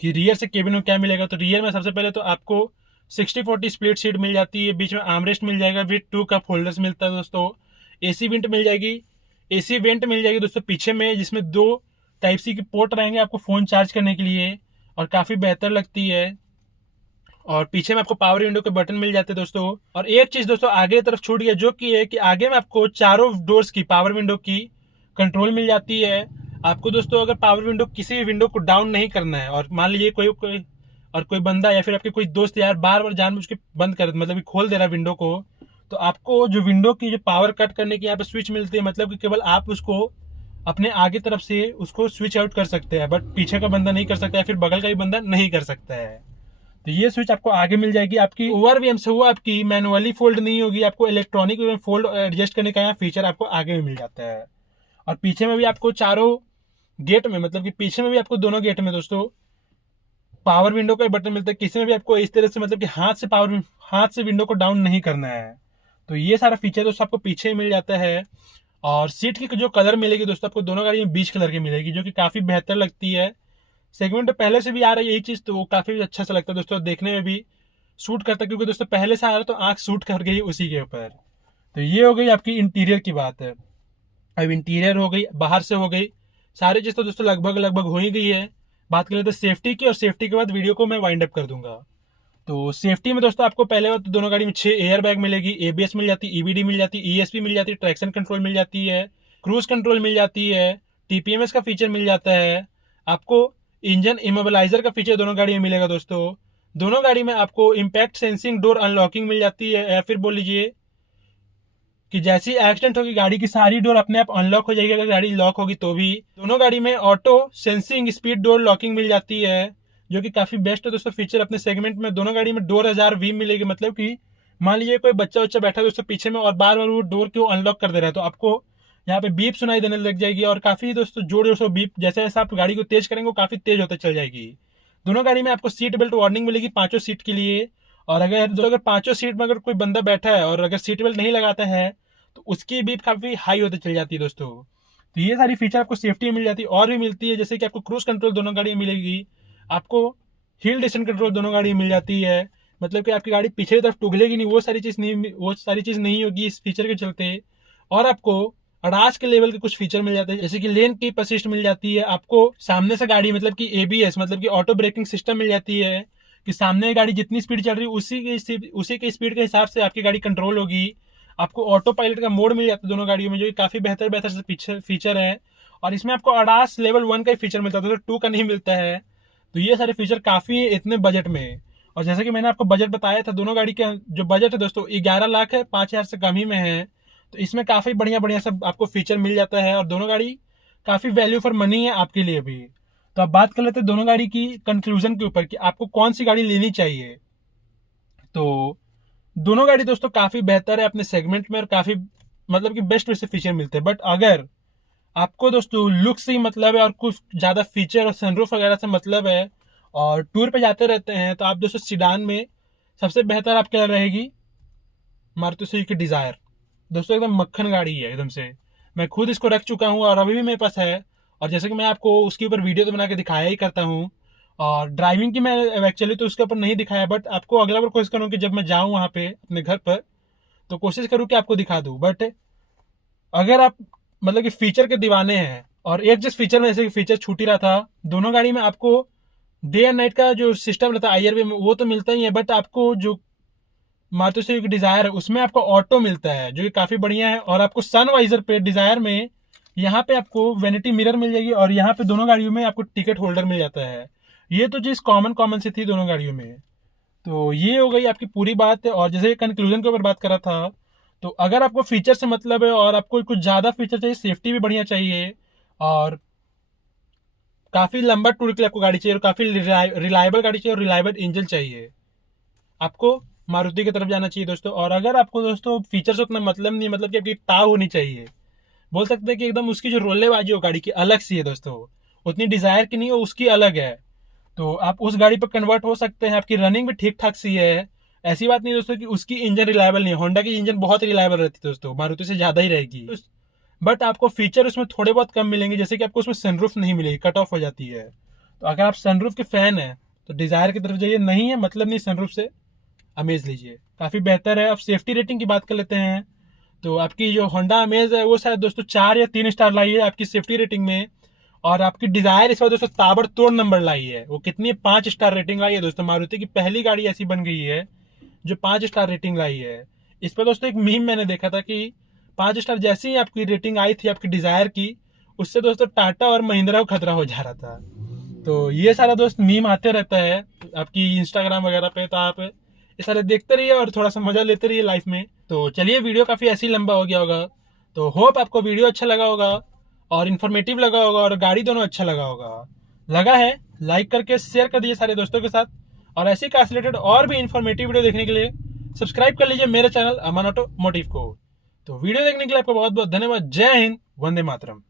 की। रियर से केबिन में क्या मिलेगा? तो रियर में सबसे पहले तो आपको 60-40 स्प्लिट सीट मिल जाती है, बीच में आर्मरेस्ट मिल जाएगा, विद 2 कप होल्डर्स मिलता है दोस्तों। एसी वेंट मिल जाएगी, एसी वेंट मिल जाएगी दोस्तों पीछे में, जिसमें 2 टाइप सी के पोर्ट रहेंगे आपको फोन चार्ज करने के लिए और काफी बेहतर लगती है। और पीछे में आपको पावर विंडो के बटन मिल जाते हैं दोस्तों। और एक चीज दोस्तों आगे की तरफ छूट गया, जो कि है कि आगे में आपको चारों डोर्स की पावर विंडो की कंट्रोल मिल जाती है आपको दोस्तों। अगर पावर विंडो किसी भी विंडो को डाउन नहीं करना है और मान लीजिए कोई बंदा या फिर आपके कोई दोस्त यार बार बार जानबूझ के बंद कर, मतलब कि खोल दे रहा है विंडो को, तो आपको जो विंडो की जो पावर कट करने की यहाँ पे स्विच मिलती है, मतलब कि केवल आप उसको अपने आगे तरफ से उसको स्विच आउट कर सकते हैं, बट पीछे का बंदा नहीं कर सकता है, फिर बगल का भी बंदा नहीं कर सकता है। तो ये स्विच आपको आगे मिल जाएगी। आपकी ओवरवीएम से वो आपकी मैनुअली फोल्ड नहीं होगी, आपको इलेक्ट्रॉनिक फोल्ड एडजस्ट करने का यहाँ फीचर आपको आगे में मिल जाता है। और पीछे में भी आपको चारों गेट में, मतलब कि पीछे में भी आपको दोनों गेट में दोस्तों पावर विंडो का बटन मिलता है। किसी में भी आपको इस तरह से, मतलब कि हाथ से विंडो को डाउन नहीं करना है। तो ये सारा फीचर दोस्तों आपको पीछे मिल जाता है। और सीट की जो कलर मिलेगी दोस्तों आपको दोनों गाड़ी में बीच कलर की मिलेगी, जो कि काफी बेहतर लगती है। सेगमेंट तो पहले से भी आ रही है यही चीज, तो वो काफी अच्छा सा लगता है दोस्तों, देखने में भी सूट करता है, क्योंकि दोस्तों पहले से आ रहा है तो आंख सूट कर गई उसी के ऊपर। तो ये हो गई आपकी इंटीरियर की बात है। अब इंटीरियर हो गई, बाहर से हो गई, सारी चीज तो दोस्तों लगभग हो ही गई है। बात कर लेते हैं सेफ्टी की, और सेफ्टी के बाद वीडियो को मैं वाइंड अप कर दूंगा। तो सेफ्टी में दोस्तों आपको पहले बात तो दोनों गाड़ी में 6 एयर बैग मिलेगी, एबीएस मिल जाती है, ईबीडी मिल जाती है, ईएसपी मिल जाती है, ट्रैक्शन कंट्रोल मिल जाती है, क्रूज कंट्रोल मिल जाती है, टीपीएमएस का फीचर मिल जाता है आपको। इंजन इमोबिलाइजर का फीचर दोनों गाड़ी में मिलेगा दोस्तों। दोनों गाड़ी में आपको इम्पैक्ट सेंसिंग डोर अनलॉकिंग मिल जाती है, या फिर बोल लीजिए कि जैसी एक्सीडेंट होगी गाड़ी की सारी डोर अपने आप अनलॉक हो जाएगी, अगर गाड़ी लॉक होगी तो भी। दोनों गाड़ी में auto sensing speed door locking मिल जाती है, जो कि काफी बेस्ट है दोस्तों फीचर अपने सेगमेंट में। दोनों गाड़ी में डोर 1000 वी मिलेगी, मतलब कि मान लीजिए कोई बच्चा बैठा है दोस्तों पीछे में और बार बार वो डोर को अनलॉक कर दे रहा है, तो आपको यहाँ पे बीप सुनाई देने लग जाएगी। और काफी दोस्तों जोर से बीप, जैसे जैसे आप गाड़ी को तेज करेंगे वो काफी तेज होते चल जाएगी। दोनों गाड़ी में आपको सीट बेल्ट वार्निंग मिलेगी 5 सीट के लिए। और अगर 5 सीट में अगर कोई बंदा बैठा है और अगर सीट बेल्ट नहीं लगाता है तो उसकी बीप काफी हाई होते चल जाती है दोस्तों। तो ये सारी फीचर आपको सेफ्टी में मिल जाती है। और भी मिलती है, जैसे कि आपको क्रूज कंट्रोल दोनों गाड़ी में मिलेगी, आपको हिल डिसेंट कंट्रोल दोनों गाड़ी में मिल जाती है, मतलब कि आपकी गाड़ी पीछे की तरफ टुगलेगी नहीं, वो सारी चीज नहीं होगी इस फीचर के चलते। और आपको अड़ास के लेवल के कुछ फीचर मिल जाते हैं, जैसे कि लेन कीप असिस्ट मिल जाती है आपको। सामने से गाड़ी, मतलब कि एबीएस, मतलब कि ऑटो ब्रेकिंग सिस्टम मिल जाती है, कि सामने गाड़ी जितनी स्पीड चल रही है उसी के स्पीड के हिसाब से आपकी गाड़ी कंट्रोल होगी। आपको ऑटो पायलट का मोड मिल जाता है दोनों गाड़ियों में, जो कि काफी बेहतर से फीचर है। और इसमें आपको अडास लेवल 1 का ही फीचर मिलता है, तो 2 का नहीं मिलता है। तो ये सारे फीचर काफ़ी इतने बजट में। और जैसे कि मैंने आपको बजट बताया था, दोनों गाड़ी के जो बजट है दोस्तों 11 लाख है, 5,000 से कम ही में है। तो इसमें काफ़ी बढ़िया बढ़िया सब आपको फीचर मिल जाता है और दोनों गाड़ी काफ़ी वैल्यू फॉर मनी है आपके लिए भी। तो अब बात कर लेते हैं दोनों गाड़ी की कंक्लूजन के ऊपर कि आपको कौन सी गाड़ी लेनी चाहिए। तो दोनों गाड़ी दोस्तों काफ़ी बेहतर है अपने सेगमेंट में और काफ़ी मतलब कि बेस्ट वैसे फीचर मिलते हैं। बट अगर आपको दोस्तों लुक से ही मतलब है और कुछ ज़्यादा फीचर और सनरूफ वगैरह से मतलब है और टूर पे जाते रहते हैं, तो आप दोस्तों सिडान में सबसे बेहतर आपके लिए रहेगी मारुति सुजुकी डिजायर। दोस्तों एकदम मक्खन गाड़ी है एकदम से। मैं खुद इसको रख चुका हूँ और अभी भी मेरे पास है। और जैसे कि मैं आपको उसके ऊपर वीडियो तो बना के दिखाया ही करता हूँ, और ड्राइविंग की मैं एक्चुअली तो उसके ऊपर नहीं दिखाया, बट आपको अगला बार कोशिश करूँ कि जब मैं जाऊँ वहाँ पे अपने घर पर तो कोशिश करूँ कि आपको दिखा दूँ। बट अगर आप मतलब कि फीचर के दीवाने हैं और एक जिस फीचर में जैसे कि फीचर छूट ही रहा था, दोनों गाड़ी में आपको डे एंड नाइट का जो सिस्टम रहता है IRV में वो तो मिलता ही है, बट आपको जो मारुति सुजुकी डिजायर है उसमें आपको ऑटो मिलता है जो कि काफी बढ़िया है। और आपको सन वाइजर पे डिजायर में यहाँ पे आपको वेनिटी मिरर मिल जाएगी और यहाँ पे दोनों गाड़ियों में आपको टिकट होल्डर मिल जाता है। ये तो चीज कॉमन कॉमन सी थी दोनों गाड़ियों में। तो ये हो गई आपकी पूरी बात। और जैसे कंक्लूजन के ऊपर बात कर रहा था, तो अगर आपको फीचर से मतलब है और आपको कुछ ज़्यादा फीचर चाहिए, सेफ्टी भी बढ़िया चाहिए और काफ़ी लंबा टूर के लिए आपको गाड़ी चाहिए और काफ़ी रिलायबल गाड़ी चाहिए और रिलायबल इंजन चाहिए, आपको मारुति की तरफ जाना चाहिए दोस्तों। और अगर आपको दोस्तों फीचर से उतना मतलब नहीं, मतलब कि आपकी ताव होनी चाहिए, बोल सकते हैं कि एकदम उसकी जो रोलेबाजी हो गाड़ी की अलग सी है दोस्तों, उतनी डिज़ायर की नहीं हो, उसकी अलग है। तो आप उस गाड़ी पर कन्वर्ट हो सकते हैं। आपकी रनिंग भी ठीक ठाक सी है। ऐसी बात नहीं दोस्तों कि उसकी इंजन रिलायबल नहीं है, होंडा की इंजन बहुत रिलायबल रहती है दोस्तों, मारुति से ज़्यादा ही रहेगी। बट आपको फीचर उसमें थोड़े बहुत कम मिलेंगे, जैसे कि आपको उसमें सनरूफ नहीं मिलेगी, कट ऑफ हो जाती है। तो अगर आप सनरूफ के फैन हैं तो डिज़ायर की तरफ जाइए, नहीं है मतलब नहीं सनरूफ से अमेज लीजिए, काफ़ी बेहतर है। अब सेफ्टी रेटिंग की बात कर लेते हैं, तो आपकी जो होंडा अमेज है वो शायद दोस्तों 4 या 3 स्टार लाई है आपकी सेफ्टी रेटिंग में। और आपकी डिजायर इस बार दोस्तों ताबड़तोड़ नंबर लाई है। वो कितनी 5 स्टार रेटिंग लाई है दोस्तों। मारुति की पहली गाड़ी ऐसी बन गई है जो 5 स्टार रेटिंग लाई है। इस पर दोस्तों एक मीम मैंने देखा था कि 5 स्टार जैसी ही आपकी रेटिंग आई थी आपकी डिजायर की, उससे दोस्तों टाटा और महिंद्रा को खतरा हो जा रहा था। तो ये सारा दोस्त मीम आते रहता है आपकी इंस्टाग्राम वगैरह पे, तो आप ये सारे देखते रहिए और थोड़ा सा मजा लेते रहिए लाइफ में। तो चलिए, वीडियो काफी ऐसे ही लंबा हो गया होगा, तो होप आपको वीडियो अच्छा लगा होगा और इन्फॉर्मेटिव लगा होगा और गाड़ी दोनों अच्छा लगा होगा। लगा है लाइक करके शेयर कर दीजिए सारे दोस्तों के साथ, और ऐसी कार से रिलेटेड और भी इन्फॉर्मेटिव वीडियो देखने के लिए सब्सक्राइब कर लीजिए मेरे चैनल अमन ऑटोमोटिव को। तो वीडियो देखने के लिए आपको बहुत बहुत धन्यवाद। जय हिंद, वंदे मातरम।